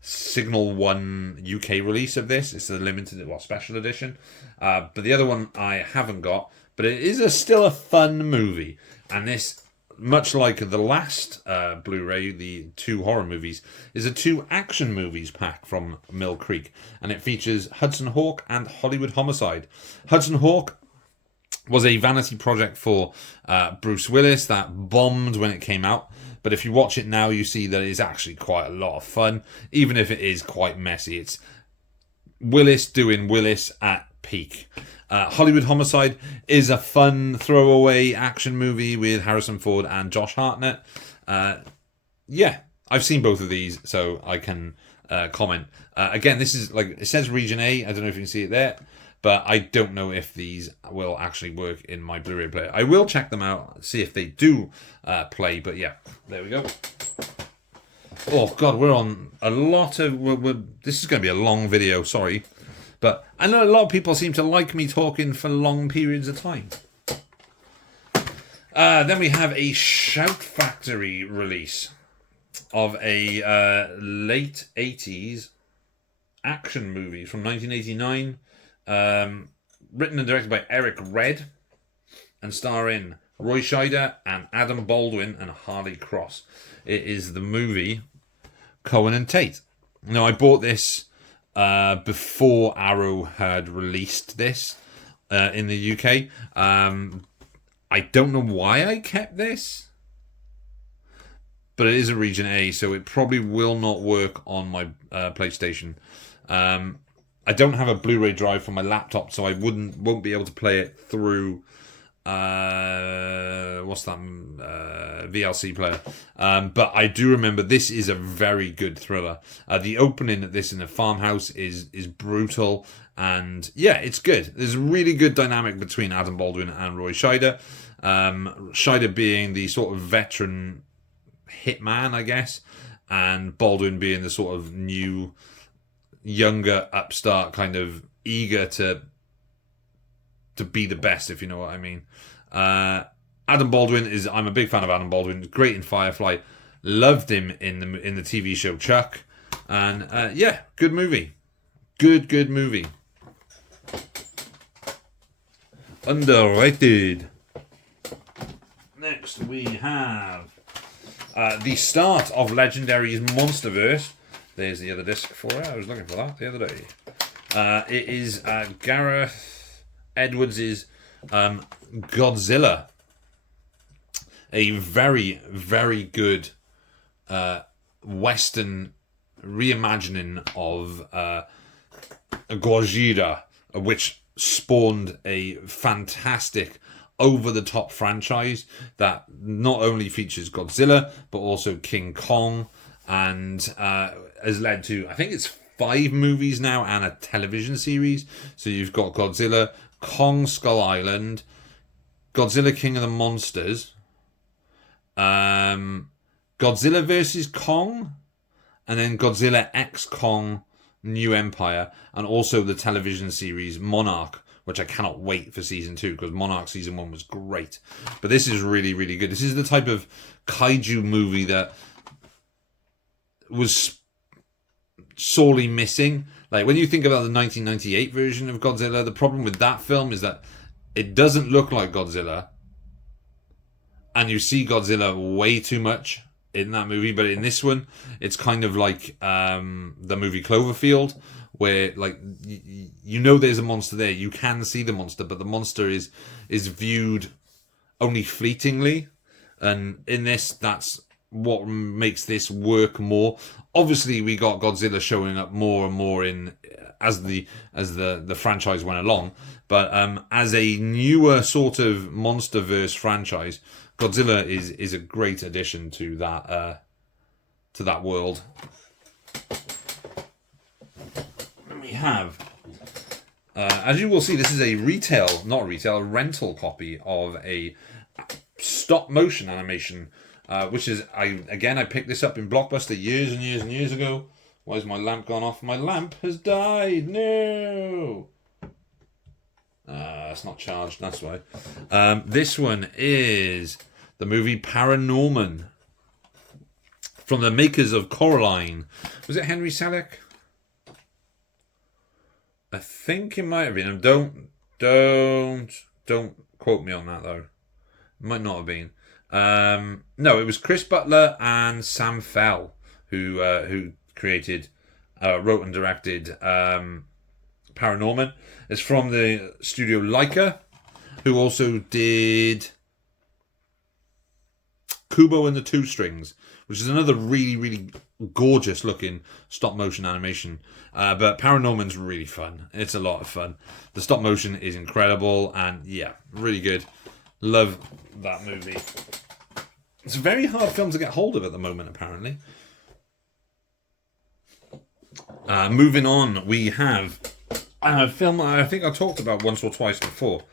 Signal 1 UK release of this. It's the limited, special edition. But the other one I haven't got. But it is still a fun movie. And this, much like the last Blu-ray, the 2 horror movies, is a 2 action movies pack from Mill Creek. And it features Hudson Hawk and Hollywood Homicide. Hudson Hawk was a vanity project for Bruce Willis that bombed when it came out. But if you watch it now, you see that it's actually quite a lot of fun, even if it is quite messy. It's Willis doing Willis at peak. Hollywood Homicide is a fun throwaway action movie with Harrison Ford and Josh Hartnett. Yeah, I've seen both of these, so I can comment. Again, this is like it says Region A. I don't know if you can see it there. But I don't know if these will actually work in my Blu-ray player. I will check them out, see if they do play. But yeah, there we go. Oh, God, we're on a lot of... this is going to be a long video, sorry. But I know a lot of people seem to like me talking for long periods of time. Then we have a Shout Factory release of a late 80s action movie from 1989. Written and directed by Eric Red and starring Roy Scheider and Adam Baldwin and Harley Cross. It is the movie Cohen and Tate. Now, I bought this before Arrow had released this in the UK. I don't know why I kept this, but it is a Region A, so it probably will not work on my PlayStation. I don't have a Blu-ray drive for my laptop, so I won't be able to play it through VLC player. But I do remember this is a very good thriller. The opening of this in a farmhouse is brutal, and yeah, it's good. There's a really good dynamic between Adam Baldwin and Roy Scheider. Scheider being the sort of veteran hitman, I guess, and Baldwin being the sort of new, younger upstart, kind of eager to be the best, if you know what I mean. Adam Baldwin I'm a big fan of Adam Baldwin. Great in Firefly. Loved him in the TV show Chuck. And yeah, good movie. Good movie. Underrated. Next we have the start of Legendary's Monsterverse. There's the other disc for it. I was looking for that the other day. It is Gareth Edwards' Godzilla. A very, very good Western reimagining of Gojira, which spawned a fantastic over-the-top franchise that not only features Godzilla, but also King Kong, and has led to, I think it's 5 movies now and a television series. So you've got Godzilla, Kong Skull Island, Godzilla King of the Monsters, Godzilla vs. Kong, and then Godzilla X Kong New Empire, and also the television series Monarch, which I cannot wait for season 2, because Monarch season 1 was great. But this is really, really good. This is the type of kaiju movie that was sorely missing. Like, when you think about the 1998 version of Godzilla, the problem with that film is that it doesn't look like Godzilla, and you see Godzilla way too much in that movie. But in this one, it's kind of like the movie Cloverfield, where, like, you know there's a monster there, you can see the monster, but the monster is viewed only fleetingly. And in this, that's what makes this work more. Obviously, we got Godzilla showing up more and more in as the franchise went along, but as a newer sort of MonsterVerse franchise, Godzilla is a great addition to that world. And we have As you will see, this is a a rental copy of a stop motion animation, which is, I picked this up in Blockbuster years and years and years ago. Why has my lamp gone off? My lamp has died. No. It's not charged, that's why. This one is the movie Paranorman, from the makers of Coraline. Was it Henry Selick? I think it might have been. Don't quote me on that though. It might not have been. No, it was Chris Butler and Sam Fell who created, wrote and directed Paranorman. It's from the studio Leica, who also did Kubo and the Two Strings, which is another really, really gorgeous looking stop motion animation. But Paranorman's really fun. It's a lot of fun. The stop motion is incredible, and yeah, really good. Love that movie. It's a very hard film to get hold of at the moment, apparently. Moving on, we have a film I think I talked about once or twice before,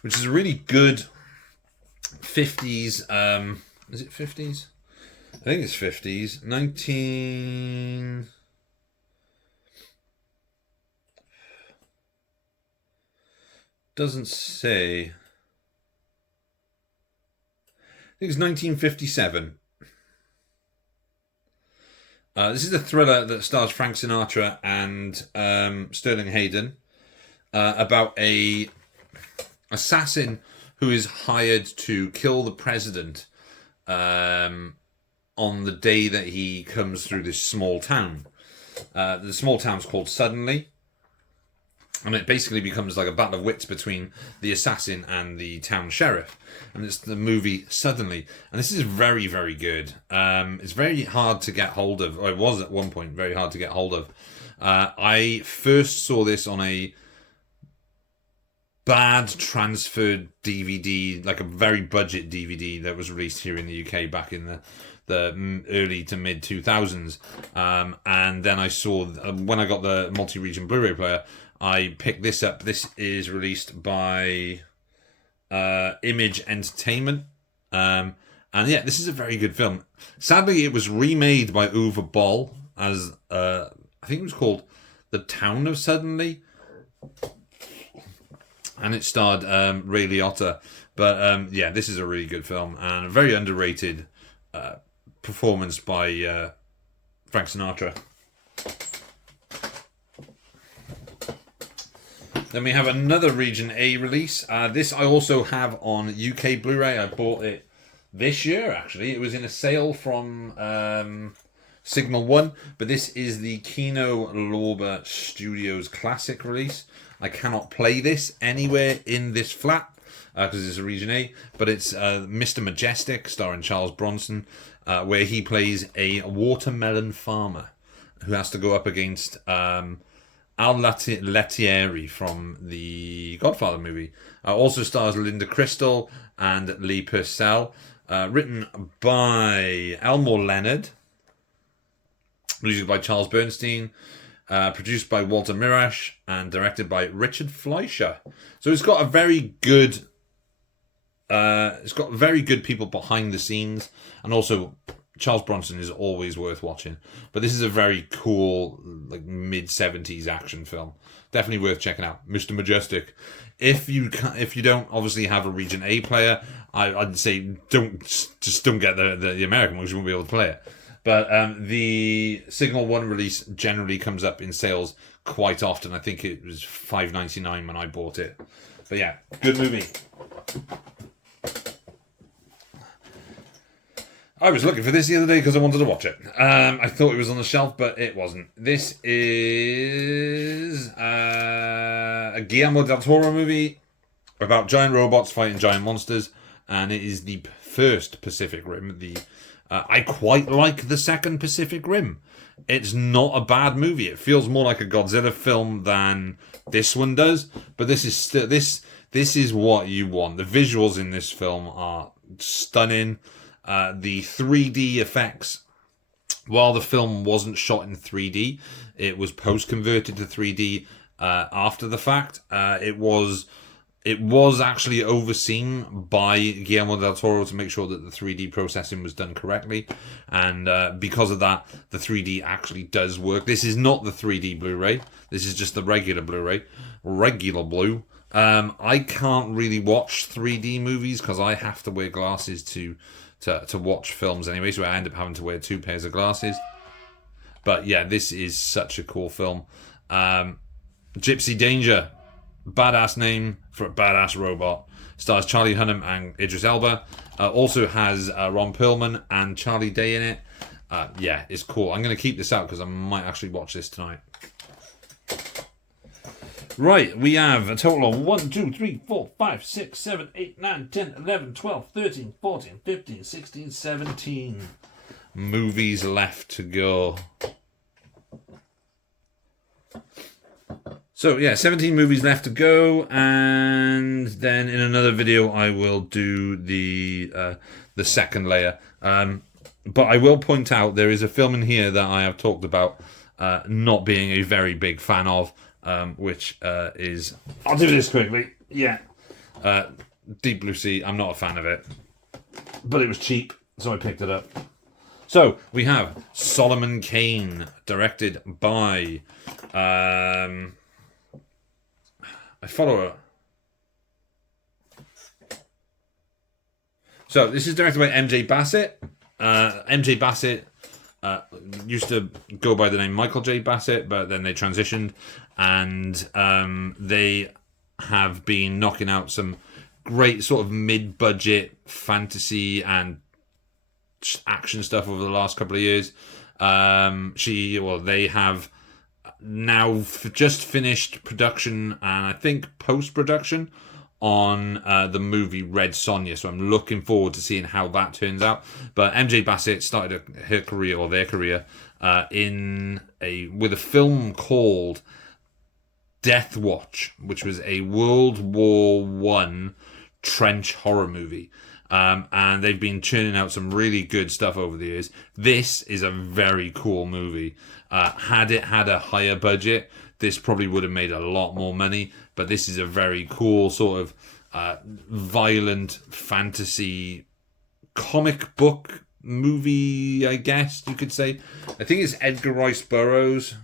which is a really good 50s. Is it 50s? I think it's 50s. 19. Doesn't say. I think it's 1957. This is a thriller that stars Frank Sinatra and Sterling Hayden, about a assassin who is hired to kill the president on the day that he comes through this small town. The small town's called Suddenly, and it basically becomes like a battle of wits between the assassin and the town sheriff. And it's the movie Suddenly. And this is very, very good. It's very hard to get hold of, or it was at one point very hard to get hold of. I first saw this on a bad transferred DVD, like a very budget DVD that was released here in the UK back in the early to mid 2000s. And then I saw, when I got the multi-region Blu-ray player, I picked this up. This is released by Image Entertainment. And yeah, this is a very good film. Sadly, it was remade by Uwe Boll as, I think it was called The Town of Suddenly. And it starred Ray Liotta. But yeah, this is a really good film and a very underrated performance by Frank Sinatra. Then we have another Region A release. This I also have on UK Blu-ray. I bought it this year, actually. It was in a sale from Signal 1. But this is the Kino Lorber Studios Classic release. I cannot play this anywhere in this flat because it's a Region A. But it's Mr. Majestic, starring Charles Bronson, where he plays a watermelon farmer who has to go up against Al Lettieri from the Godfather movie. Also stars Linda Crystal and Lee Purcell. Written by Elmore Leonard. Music by Charles Bernstein. Produced by Walter Mirash. And directed by Richard Fleischer. So it's got a very good... it's got very good people behind the scenes. And also... Charles Bronson is always worth watching, but this is a very cool, like mid-70s action film. Definitely worth checking out. Mr. Majestic. If you don't obviously have a Region A player, I'd say don't get the American one because you won't be able to play it. But the Signal 1 release generally comes up in sales quite often. I think it was $5.99 when I bought it. But yeah, good movie. I was looking for this the other day because I wanted to watch it. I thought it was on the shelf, but it wasn't. This is a Guillermo del Toro movie about giant robots fighting giant monsters, and it is the first Pacific Rim. I quite like the second Pacific Rim. It's not a bad movie. It feels more like a Godzilla film than this one does, but this is still this is what you want. The visuals in this film are stunning. The 3D effects, while the film wasn't shot in 3D, it was post-converted to 3D. after the fact. It was actually overseen by Guillermo del Toro to make sure that the 3D processing was done correctly, and because of that, the 3D actually does work. This is not the 3D Blu-ray. This is just the regular Blu-ray, regular blue. I can't really watch 3D movies because I have to wear glasses to watch films anyway, so I end up having to wear 2 pairs of glasses. But yeah, this is such a cool film. Gypsy Danger. Badass name for a badass robot. Stars Charlie Hunnam and Idris Elba. Also has Ron Perlman and Charlie Day in it. Yeah, it's cool. I'm going to keep this out because I might actually watch this tonight. Right, we have a total of 1, 2, 3, 4, 5, 6, 7, 8, 9, 10, 11, 12, 13, 14, 15, 16, 17 movies left to go. So yeah, 17 movies left to go, and then in another video I will do the second layer. But I will point out there is a film in here that I have talked about not being a very big fan of, which is... I'll do this quickly. Yeah. Deep Blue Sea. I'm not a fan of it. But it was cheap, so I picked it up. So, we have Solomon Kane, directed by... I follow her. So this is directed by MJ Bassett. MJ Bassett used to go by the name Michael J. Bassett, but then they transitioned, and they have been knocking out some great sort of mid-budget fantasy and action stuff over the last couple of years. They have now just finished production and I think post-production on the movie Red Sonja, so I'm looking forward to seeing how that turns out. But MJ Bassett started their career with a film called Death Watch, which was a World War One trench horror movie. And they've been churning out some really good stuff over the years. This is a very cool movie. Had it had a higher budget, this probably would have made a lot more money. But this is a very cool sort of violent fantasy comic book movie, I guess you could say. I think it's Edgar Rice Burroughs.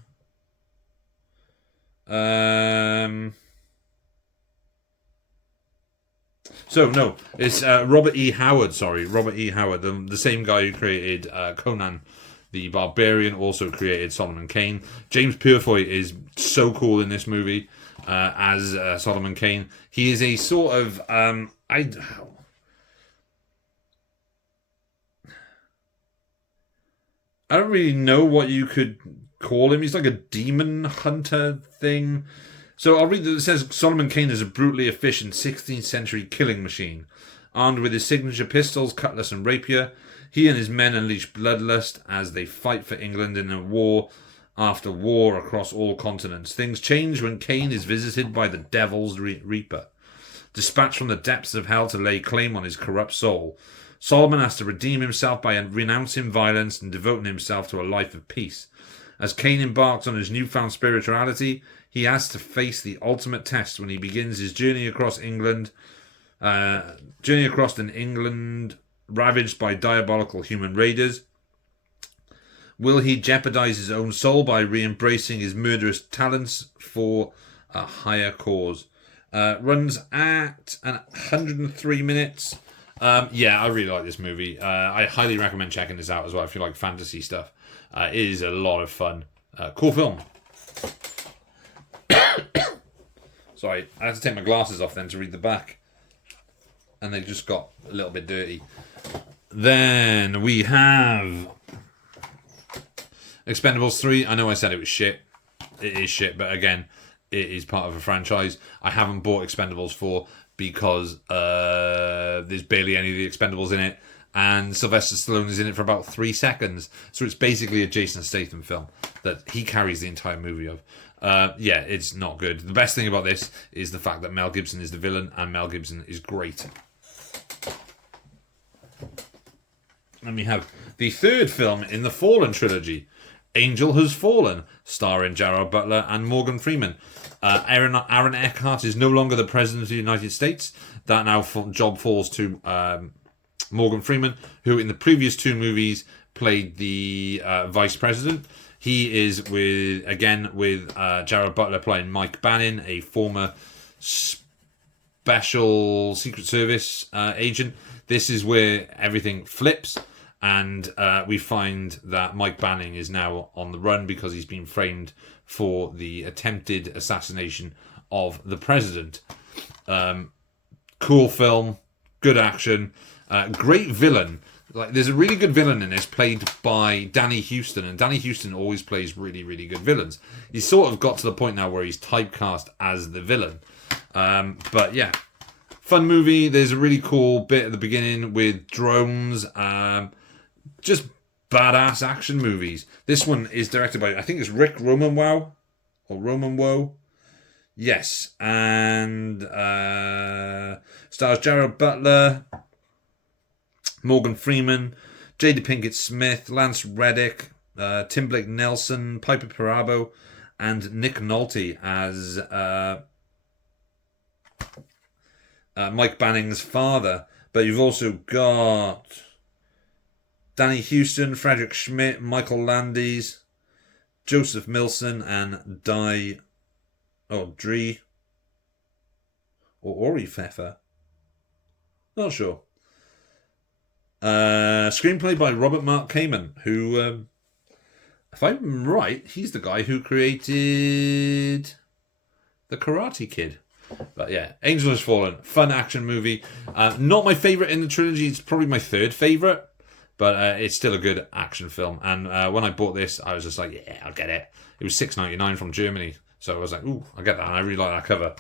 So, no, it's Robert E. Howard, the same guy who created Conan the Barbarian, also created Solomon Kane. James Purefoy is so cool in this movie as Solomon Kane. He is a sort of... I don't really know what you could call him. He's like a demon hunter thing. So I'll read that it says Solomon Kane is a brutally efficient 16th century killing machine. Armed with his signature pistols, cutlass and rapier, he and his men unleash bloodlust as they fight for England in a war after war across all continents. Things change when Kane is visited by the Devil's Reaper, dispatched from the depths of hell to lay claim on his corrupt soul. Solomon has to redeem himself by renouncing violence and devoting himself to a life of peace. As Kane embarks on his newfound spirituality, he has to face the ultimate test when he begins his journey across an England ravaged by diabolical human raiders. Will he jeopardize his own soul by re-embracing his murderous talents for a higher cause? Runs at 103 minutes. Yeah, I really like this movie. I highly recommend checking this out as well if you like fantasy stuff. It is a lot of fun. Cool film. Sorry, I had to take my glasses off then to read the back. And they just got a little bit dirty. Then we have Expendables 3. I know I said it was shit. It is shit, but again, it is part of a franchise. I haven't bought Expendables 4 because there's barely any of the Expendables in it. And Sylvester Stallone is in it for about 3 seconds. So it's basically a Jason Statham film that he carries the entire movie of. Yeah, it's not good. The best thing about this is the fact that Mel Gibson is the villain, and Mel Gibson is great. And we have the third film in the Fallen trilogy, Angel Has Fallen, starring Gerard Butler and Morgan Freeman. Aaron Eckhart is no longer the president of the United States. That now job falls to Morgan Freeman, who in the previous 2 movies played the vice president. He is with Jared Butler playing Mike Bannon, a former special Secret Service agent. This is where everything flips, and we find that Mike Bannon is now on the run because he's been framed for the attempted assassination of the president. Cool film, good action, great villain. Like, there's a really good villain in this, played by Danny Huston, and Danny Huston always plays really, really good villains. He's sort of got to the point now where he's typecast as the villain. But yeah, fun movie. There's a really cool bit at the beginning with drones. Just badass action movies. This one is directed by, I think it's Rick Romanwow, or Romanwow. Yes, and stars Jared Butler, Morgan Freeman, Jada Pinkett Smith, Lance Reddick, Tim Blake Nelson, Piper Perabo, and Nick Nolte as Mike Banning's father. But you've also got Danny Huston, Frederick Schmidt, Michael Landis, Joseph Milson, and Dree or Ori Pfeffer. Not sure. Screenplay by Robert Mark Kamen, who, if I'm right, he's the guy who created The Karate Kid. But yeah, Angel Has Fallen, fun action movie. Not my favourite in the trilogy. It's probably my 3rd favourite, but it's still a good action film. And when I bought this, I was just like, yeah, I'll get it. It was $6.99 from Germany, so I was like, ooh, I'll get that. And I really like that cover.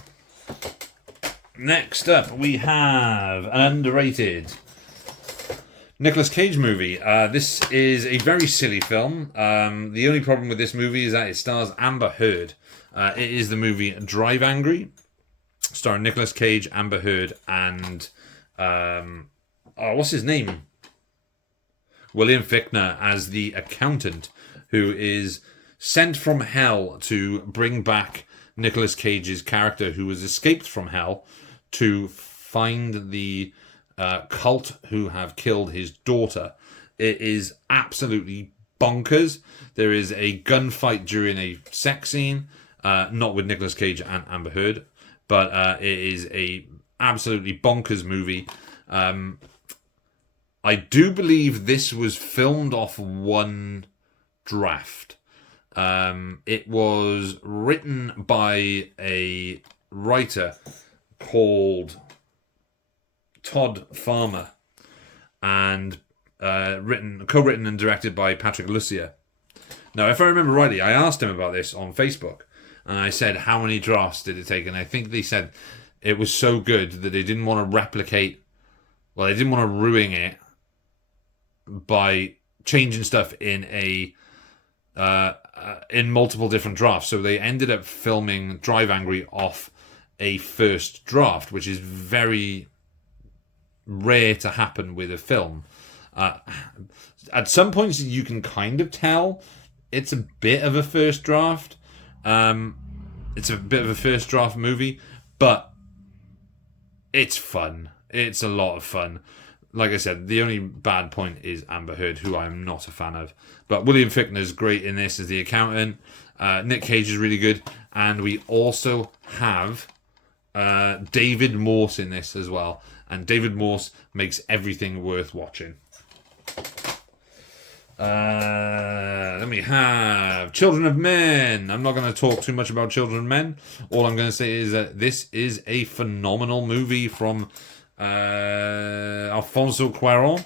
Next up, we have an underrated Nicolas Cage movie. This is a very silly film. The only problem with this movie is that it stars Amber Heard. It is the movie Drive Angry, starring Nicolas Cage, Amber Heard, and what's his name? William Fichtner as the accountant who is sent from hell to bring back Nicolas Cage's character who has escaped from hell to find the cult who have killed his daughter. It is absolutely bonkers. There is a gunfight during a sex scene, not with Nicolas Cage and Amber Heard, but it is a absolutely bonkers movie. I do believe this was filmed off one draft. It was written by a writer called Todd Farmer and co-written and directed by Patrick Lussier. Now, if I remember rightly, I asked him about this on Facebook, and I said, how many drafts did it take? And I think they said it was so good that they didn't want to replicate, they didn't want to ruin it by changing stuff in in multiple different drafts. So they ended up filming Drive Angry off a first draft, which is very rare to happen with a film. At some points you can kind of tell it's a bit of a first draft. It's a bit of a first draft movie, but it's fun. It's a lot of fun. Like I said, the only bad point is Amber Heard, who I'm not a fan of. But William Fichtner's great in this as the accountant. Nick Cage is really good. And we also have David Morse in this as well. And David Morse makes everything worth watching. Then we have Children of Men. I'm not going to talk too much about Children of Men. All I'm going to say is that this is a phenomenal movie from Alfonso Cuarón,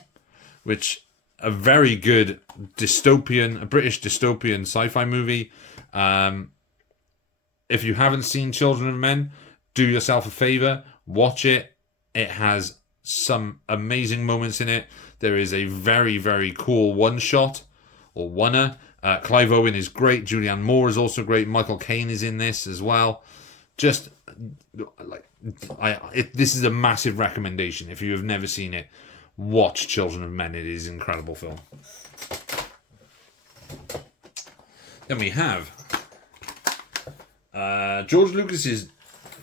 which a very good a British dystopian sci-fi movie. If you haven't seen Children of Men, do yourself a favor, watch it. It has some amazing moments in it. There is a very, very cool one-shot, or oneer. Clive Owen is great. Julianne Moore is also great. Michael Caine is in this as well. Just, this is a massive recommendation. If you have never seen it, watch Children of Men. It is an incredible film. Then we have George Lucas's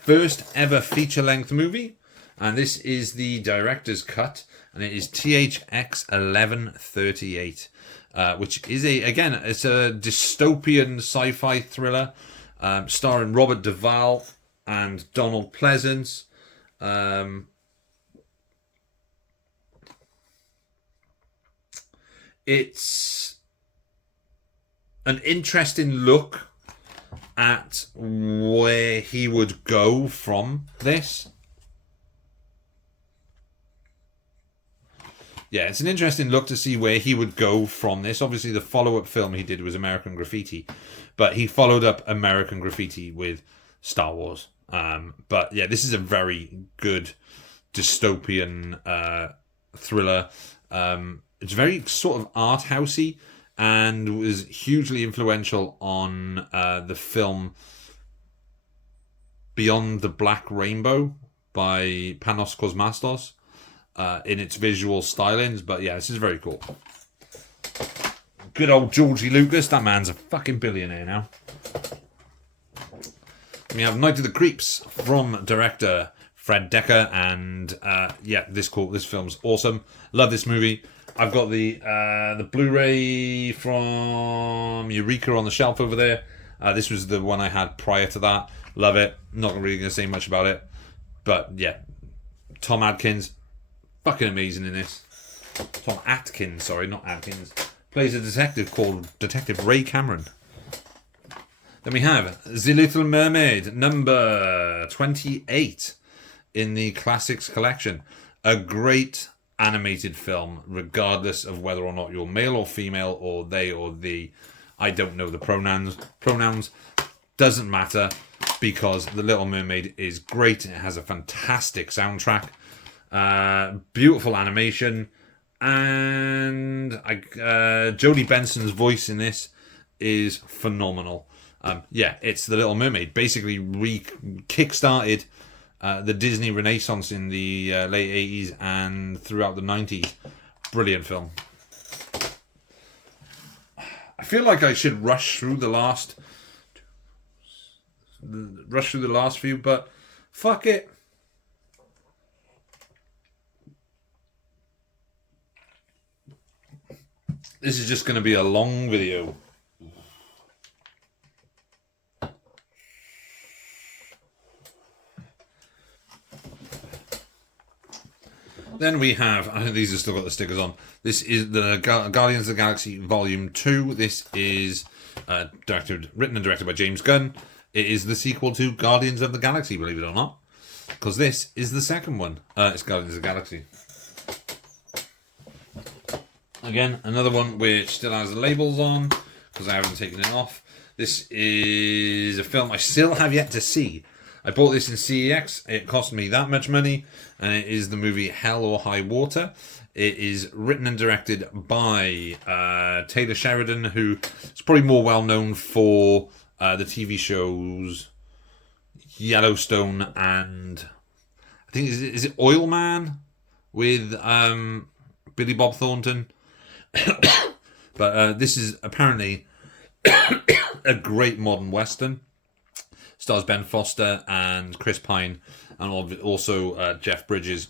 first ever feature-length movie, and this is the director's cut, and it is THX 1138, which is it's a dystopian sci-fi thriller, starring Robert Duvall and Donald Pleasance. It's an interesting look at where he would go from this. Yeah, it's an interesting look to see where he would go from this. Obviously, the follow-up film he did was American Graffiti, but he followed up American Graffiti with Star Wars. But yeah, this is a very good dystopian thriller. It's very sort of art housey and was hugely influential on the film Beyond the Black Rainbow by Panos Cosmatos in its visual stylings. But yeah, this is very cool. Good old Georgie Lucas. That man's a fucking billionaire now. We have Night of the Creeps from director Fred Decker, and this film's awesome. Love this movie. I've got the Blu-ray from Eureka on the shelf over there. This was the one I had prior to that. Love it. Not really going to say much about it, but yeah, Tom Atkins, fucking amazing in this. Tom Atkins, sorry, not Atkins, plays a detective called Detective Ray Cameron. Then we have The Little Mermaid, number 28 in the Classics collection. A great animated film, regardless of whether or not you're male or female or they or the. I don't know the pronouns. Pronouns doesn't matter, because The Little Mermaid is great. It has a fantastic soundtrack, beautiful animation, and Jodie Benson's voice in this is phenomenal. It's The Little Mermaid. Basically kick-started the Disney Renaissance in the late 80s and throughout the 90s. Brilliant film. I feel like I should rush through the last few, but fuck it. This is just going to be a long video. Then we have, I think these have still got the stickers on. This is the Guardians of the Galaxy Volume 2. This is written and directed by James Gunn. It is the sequel to Guardians of the Galaxy, believe it or not. Because this is the second one. It's Guardians of the Galaxy. Again, another one which still has the labels on, because I haven't taken it off. This is a film I still have yet to see. I bought this in CEX. It cost me that much money, and it is the movie Hell or High Water. It is written and directed by Taylor Sheridan, who is probably more well known for the TV shows Yellowstone and I think is it Oil Man with Billy Bob Thornton. But this is apparently a great modern western. Stars Ben Foster and Chris Pine, and also Jeff Bridges.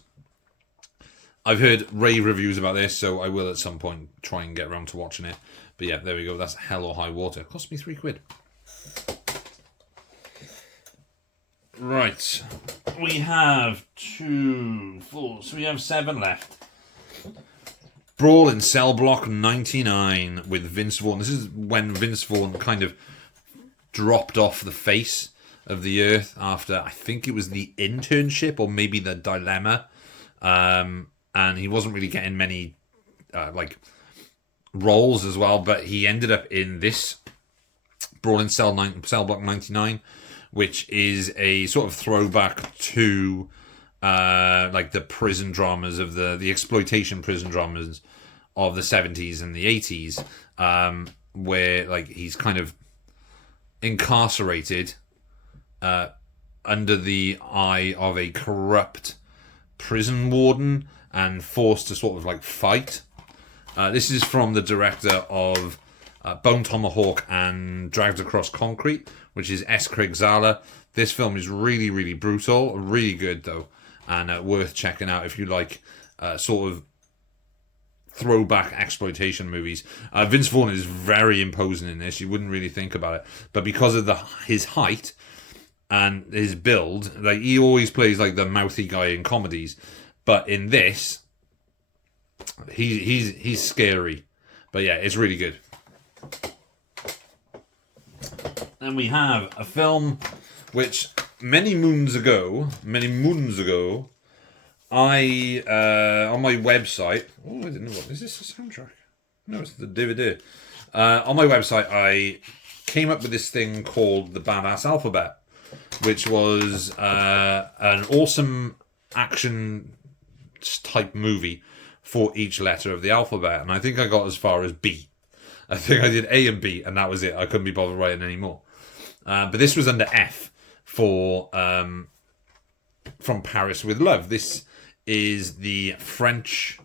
I've heard rave reviews about this, so I will at some point try and get around to watching it. But yeah, there we go. That's Hell or High Water. It cost me £3. Right. We have 2, 4, so we have 7 left. Brawl in Cell Block 99 with Vince Vaughn. This is when Vince Vaughn kind of dropped off the face of the earth after, I think it was The Internship or maybe The Dilemma. And he wasn't really getting many roles as well, but he ended up in this Brawl in Cell Block 99, which is a sort of throwback to the prison dramas of the exploitation prison dramas of the 70s and the 80s, where he's kind of incarcerated under the eye of a corrupt prison warden and forced to sort of fight. This is from the director of Bone Tomahawk and Dragged Across Concrete, which is S. Craig Zahler. This film is really, really brutal, really good though, and worth checking out if you like sort of throwback exploitation movies. Vince Vaughn is very imposing in this. You wouldn't really think about it, but because of his height and his build, like he always plays like the mouthy guy in comedies, but in this, he's scary. But yeah, it's really good. And we have a film which many moons ago, I on my website. Oh, I didn't know what is this a soundtrack? No, it's the DVD. On my website, I came up with this thing called the Badass Alphabet, which was an awesome action type movie for each letter of the alphabet, and I think I got as far as B. I think I did A and B, and that was it. I couldn't be bothered writing anymore. But this was under F for From Paris with Love. This is the French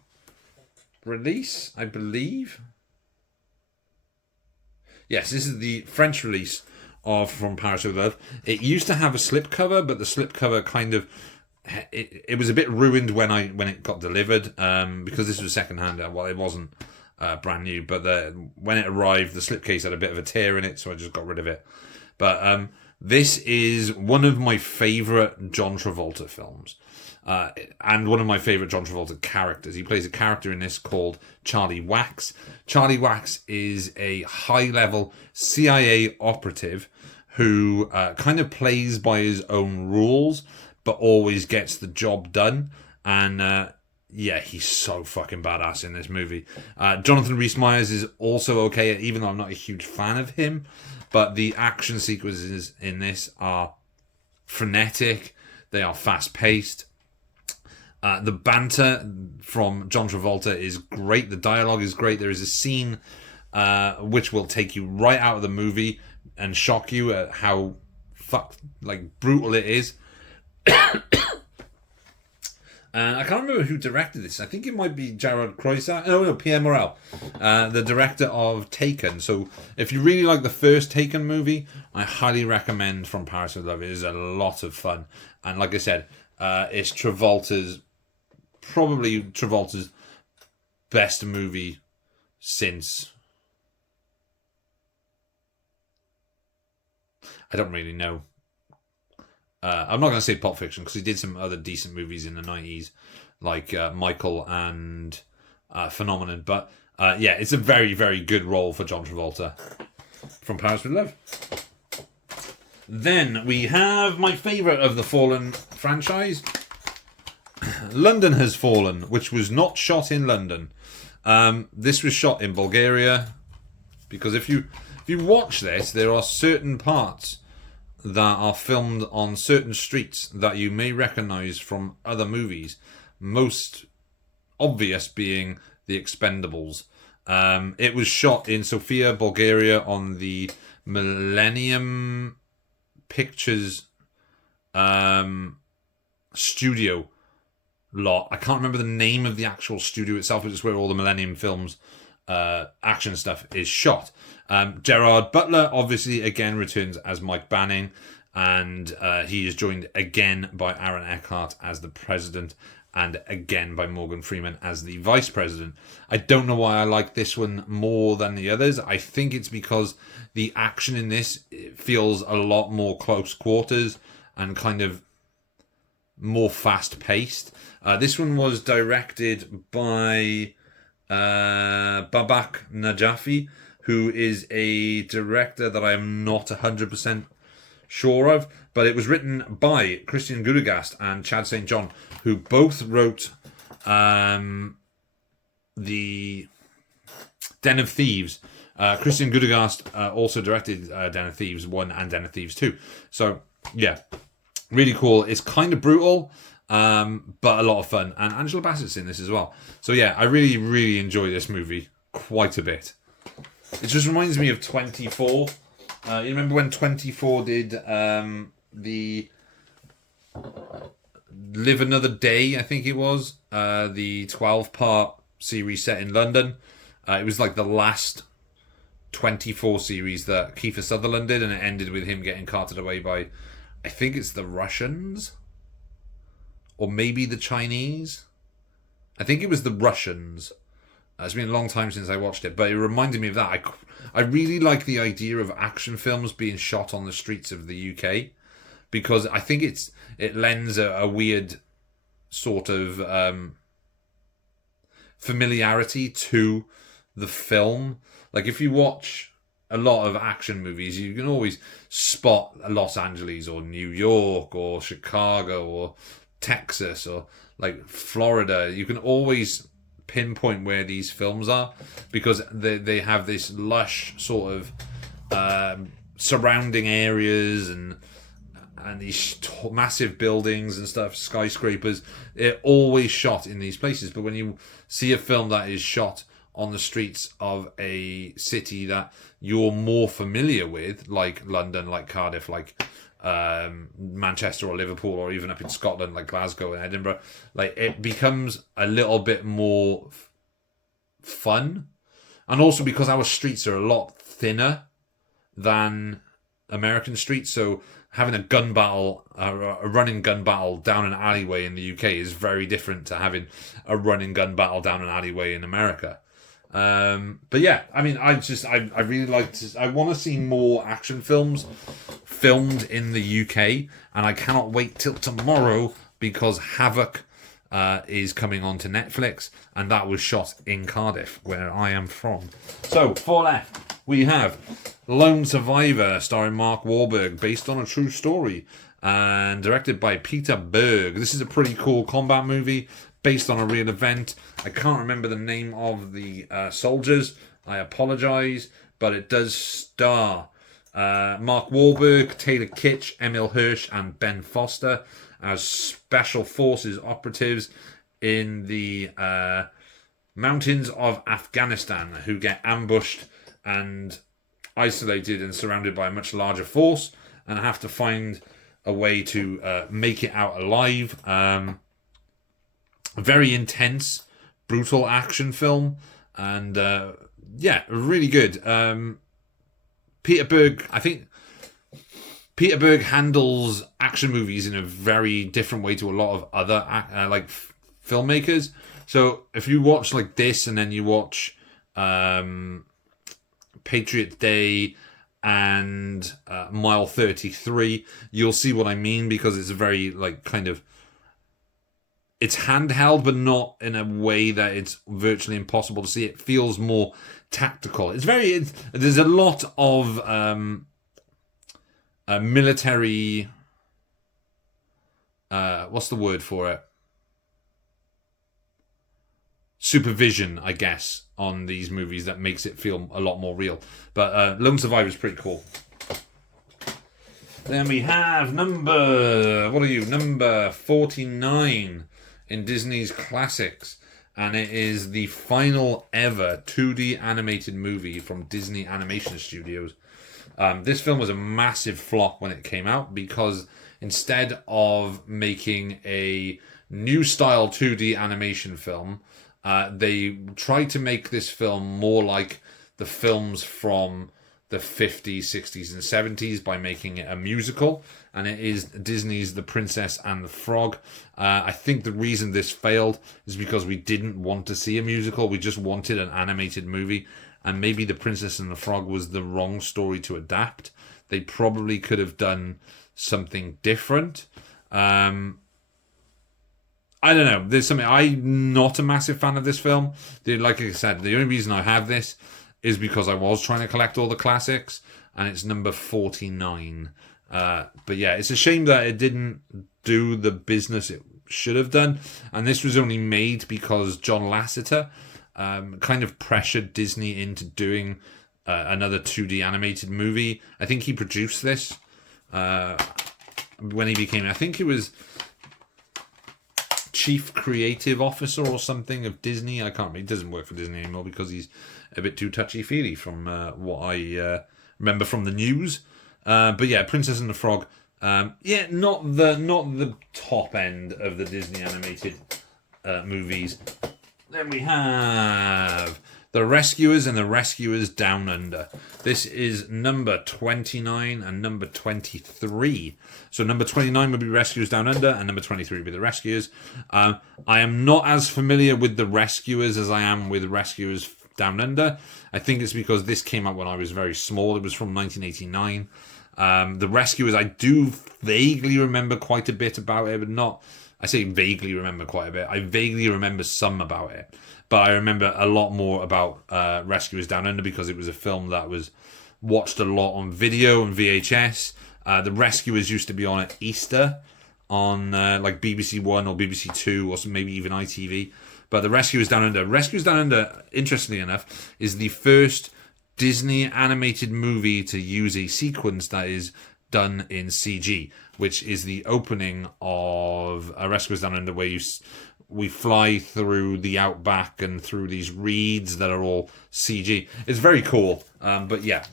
release, I believe. Yes, this is the French release of From Paris with Love. It used to have a slipcover, but the slipcover kind of it was a bit ruined when it got delivered because this was secondhand. Well, it wasn't brand new, but when it arrived, the slipcase had a bit of a tear in it, so I just got rid of it. But this is one of my favourite John Travolta films. And one of my favourite John Travolta characters. He plays a character in this called Charlie Wax. Charlie Wax is a high-level CIA operative who kind of plays by his own rules, but always gets the job done. And yeah, he's so fucking badass in this movie. Jonathan Rhys-Meyers is also okay, even though I'm not a huge fan of him. But the action sequences in this are frenetic. They are fast-paced. The banter from John Travolta is great. The dialogue is great. There is a scene which will take you right out of the movie and shock you at how brutal it is. And I can't remember who directed this. I think it might be Gerard Croisat. No, Pierre Morel, the director of Taken. So if you really like the first Taken movie, I highly recommend From Paris with Love. It is a lot of fun. And like I said, it's probably Travolta's best movie since... I don't really know. I'm not going to say Pulp Fiction because he did some other decent movies in the 90s, like Michael and Phenomenon. But yeah, it's a very, very good role for John Travolta. From Paris with Love. Then we have my favourite of the Fallen franchise, London Has Fallen, which was not shot in London. This was shot in Bulgaria, because if you watch this, there are certain parts that are filmed on certain streets that you may recognise from other movies. Most obvious being the Expendables. It was shot in Sofia, Bulgaria, on the Millennium Pictures studio lot. I can't remember the name of the actual studio itself, which is where all the Millennium Films action stuff is shot. Gerard Butler obviously again returns as Mike Banning, and he is joined again by Aaron Eckhart as the president, and again by Morgan Freeman as the vice president. I don't know why I like this one more than the others. I think it's because the action in this feels a lot more close quarters and kind of more fast paced. This one was directed by Babak Najafi, who is a director that I am not 100% sure of, but it was written by Christian Gudegast and Chad St. John, who both wrote the Den of Thieves. Christian Gudegast also directed Den of Thieves 1 and Den of Thieves 2. So, yeah, really cool. It's kind of brutal, but a lot of fun. And Angela Bassett's in this as well. So, yeah, I really, really enjoy this movie quite a bit. It just reminds me of 24. You remember when 24 did the Live Another Day, I think it was, the 12-part series set in London. It was like the last 24 series that Kiefer Sutherland did, and it ended with him getting carted away by, I think it's the Russians, or maybe the Chinese. I think it was the Russians. It's been a long time since I watched it, but it reminded me of that. I really like the idea of action films being shot on the streets of the UK, because I think it lends a weird sort of familiarity to the film. Like, if you watch a lot of action movies, you can always spot Los Angeles or New York or Chicago or Texas or like Florida. You can always pinpoint where these films are, because they have this lush sort of surrounding areas and these massive buildings and stuff, skyscrapers. They're always shot in these places. But when you see a film that is shot on the streets of a city that you're more familiar with, like London, like Cardiff, like Manchester or Liverpool, or even up in Scotland like Glasgow and Edinburgh, like, it becomes a little bit more fun. And also because our streets are a lot thinner than American streets, so having a gun battle, a running gun battle down an alleyway in the UK is very different to having a running gun battle down an alleyway in America. But yeah, I mean, I really like to, I want to see more action films filmed in the UK, and I cannot wait till tomorrow, because Havoc is coming on to Netflix, and that was shot in Cardiff, where I am from. So, 4 left. We have Lone Survivor, starring Mark Wahlberg, based on a true story, and directed by Peter Berg. This is a pretty cool combat movie, based on a real event. I can't remember the name of the soldiers. I apologise, but it does star Mark Wahlberg, Taylor Kitsch, Emil Hirsch, and Ben Foster as special forces operatives in the mountains of Afghanistan, who get ambushed and isolated and surrounded by a much larger force, and have to find a way to make it out alive. Very intense, brutal action film, and yeah, really good. Peter Berg, I think Peter Berg handles action movies in a very different way to a lot of other filmmakers. So if you watch like this, and then you watch Patriot Day and Mile 33, you'll see what I mean, because it's a very it's handheld, but not in a way that it's virtually impossible to see. It feels more tactical. There's a lot of military, what's the word for it? Supervision, I guess, on these movies that makes it feel a lot more real. But Lone Survivor is pretty cool. Then we have number 49 in Disney's classics, and it is the final ever 2D animated movie from Disney Animation Studios. This film was a massive flop when it came out, because instead of making a new style 2D animation film, they tried to make this film more like the films from the 50s, 60s, and 70s by making it a musical, and it is Disney's The Princess and the Frog. I think the reason this failed is because we didn't want to see a musical, we just wanted an animated movie, and maybe The Princess and the Frog was the wrong story to adapt. They probably could have done something different. I don't know, there's something, I'm not a massive fan of this film. Like I said, the only reason I have this is because I was trying to collect all the classics, and it's number 49. But yeah, it's a shame that it didn't do the business it should have done. And this was only made because John Lasseter kind of pressured Disney into doing another 2D animated movie. I think he produced this when he became, I think he was Chief Creative Officer or something of Disney. I can't remember. He doesn't work for Disney anymore because he's a bit too touchy-feely from what I remember from the news. But yeah, Princess and the Frog. Not the top end of the Disney animated movies. Then we have The Rescuers and the Rescuers Down Under. This is number 29 and number 23. So number 29 would be Rescuers Down Under, and number 23 would be the Rescuers. I am not as familiar with the Rescuers as I am with Rescuers Down Under. I think it's because this came out when I was very small. It was from 1989. The Rescuers, I do vaguely remember quite a bit about it, but not... I say vaguely remember quite a bit. I vaguely remember some about it. But I remember a lot more about Rescuers Down Under because it was a film that was watched a lot on video and VHS. The Rescuers used to be on at Easter on like BBC One or BBC Two or maybe even ITV. But the Rescuers Down Under, interestingly enough, is the first Disney animated movie to use a sequence that is done in CG, which is the opening of Rescuers Down Under, where we fly through the outback and through these reeds that are all CG. It's very cool. But yeah,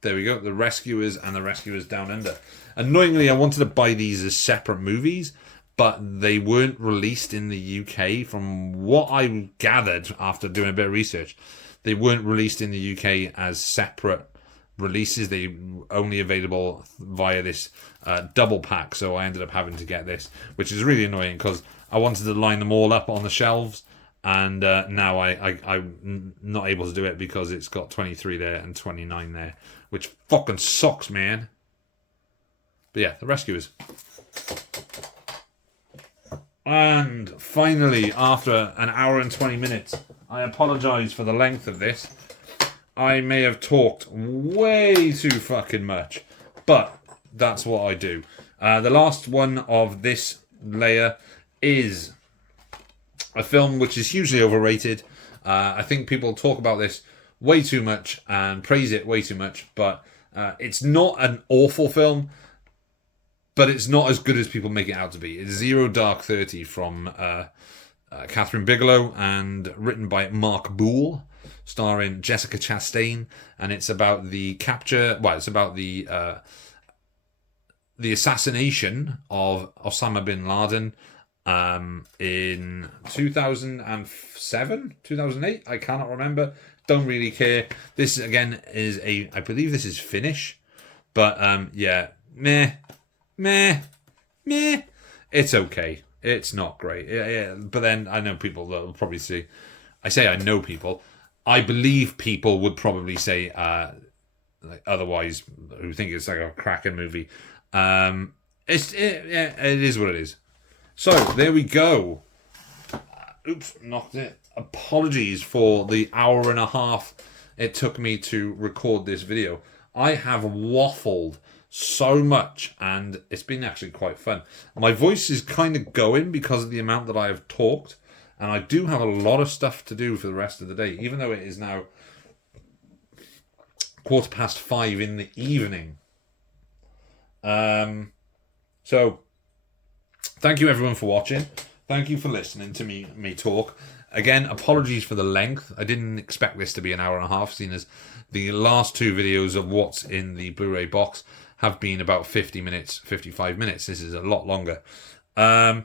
there we go. The Rescuers and the Rescuers Down Under. Annoyingly, I wanted to buy these as separate movies, but they weren't released in the UK. From what I gathered after doing a bit of research, they weren't released in the UK as separate releases. They only available via this double pack, so I ended up having to get this, which is really annoying because I wanted to line them all up on the shelves, and now I'm not able to do it because it's got 23 there and 29 there, which fucking sucks, man. But yeah, the Rescuers. And finally, after an hour and 20 minutes, I apologise for the length of this. I may have talked way too fucking much, but that's what I do. The last one of this layer is a film which is hugely overrated. I think people talk about this way too much and praise it way too much, but it's not an awful film, but it's not as good as people make it out to be. It's Zero Dark 30 from Catherine Bigelow and written by Mark Boole, starring Jessica Chastain, and it's about the capture. Well, it's about the assassination of Osama bin Laden in 2007, 2008. I cannot remember. Don't really care. This again is I believe this is Finnish, but yeah, meh. It's okay. It's not great. Yeah, but then I know people that will probably say, I know people. I believe people would probably say like otherwise, who think it's like a cracking movie. It is what it is. So there we go. Oops, knocked it. Apologies for the hour and a half it took me to record this video. I have waffled so much, and it's been actually quite fun. My voice is kind of going because of the amount that I have talked, and I do have a lot of stuff to do for the rest of the day, even though it is now 5:15 in the evening. So thank you everyone for watching. Thank you for listening to me talk. Again, apologies for the length. I didn't expect this to be an hour and a half, seeing as the last two videos of what's in the Blu-ray box have been about 50 minutes, 55 minutes. This is a lot longer. But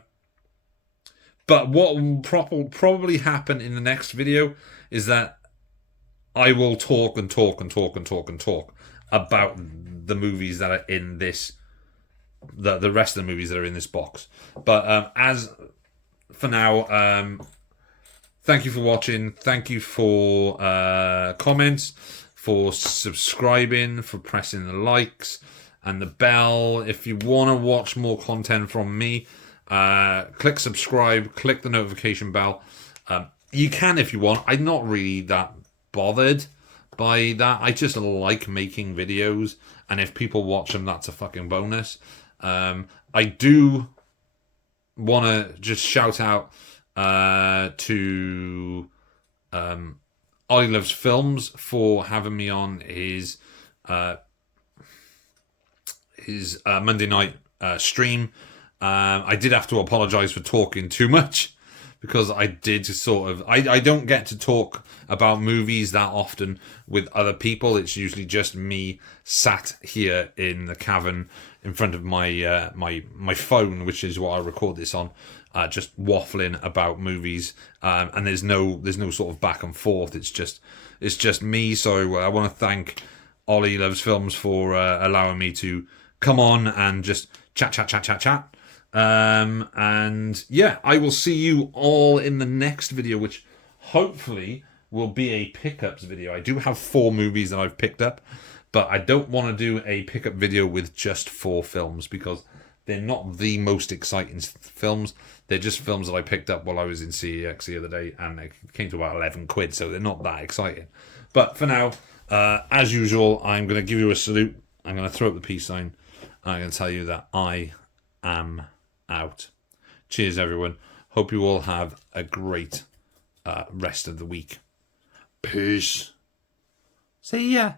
what will probably happen in the next video is that I will talk about the movies that are in this, the rest of the movies that are in this box. But as for now, thank you for watching. Thank you for comments, for subscribing, for pressing the likes and the bell. If you want to watch more content from me, click subscribe, click the notification bell. You can if you want. I'm not really that bothered by that. I just like making videos, and if people watch them, that's a fucking bonus. I do want to just shout out to Ollie Loves Films for having me on his Monday night stream. I did have to apologise for talking too much, because I did sort of... I don't get to talk about movies that often with other people. It's usually just me sat here in the cavern in front of my my phone, which is what I record this on just waffling about movies, and there's no sort of back and forth. It's just me. So I want to thank Ollie Loves Films for allowing me to come on and just chat. And yeah, I will see you all in the next video, which hopefully will be a pickups video. I do have 4 movies that I've picked up, but I don't want to do a pickup video with just 4 films because they're not the most exciting films. They're just films that I picked up while I was in CEX the other day, and it came to about 11 quid, so they're not that exciting. But for now, as usual, I'm going to give you a salute. I'm going to throw up the peace sign. And I'm going to tell you that I am out. Cheers, everyone. Hope you all have a great rest of the week. Peace. See ya.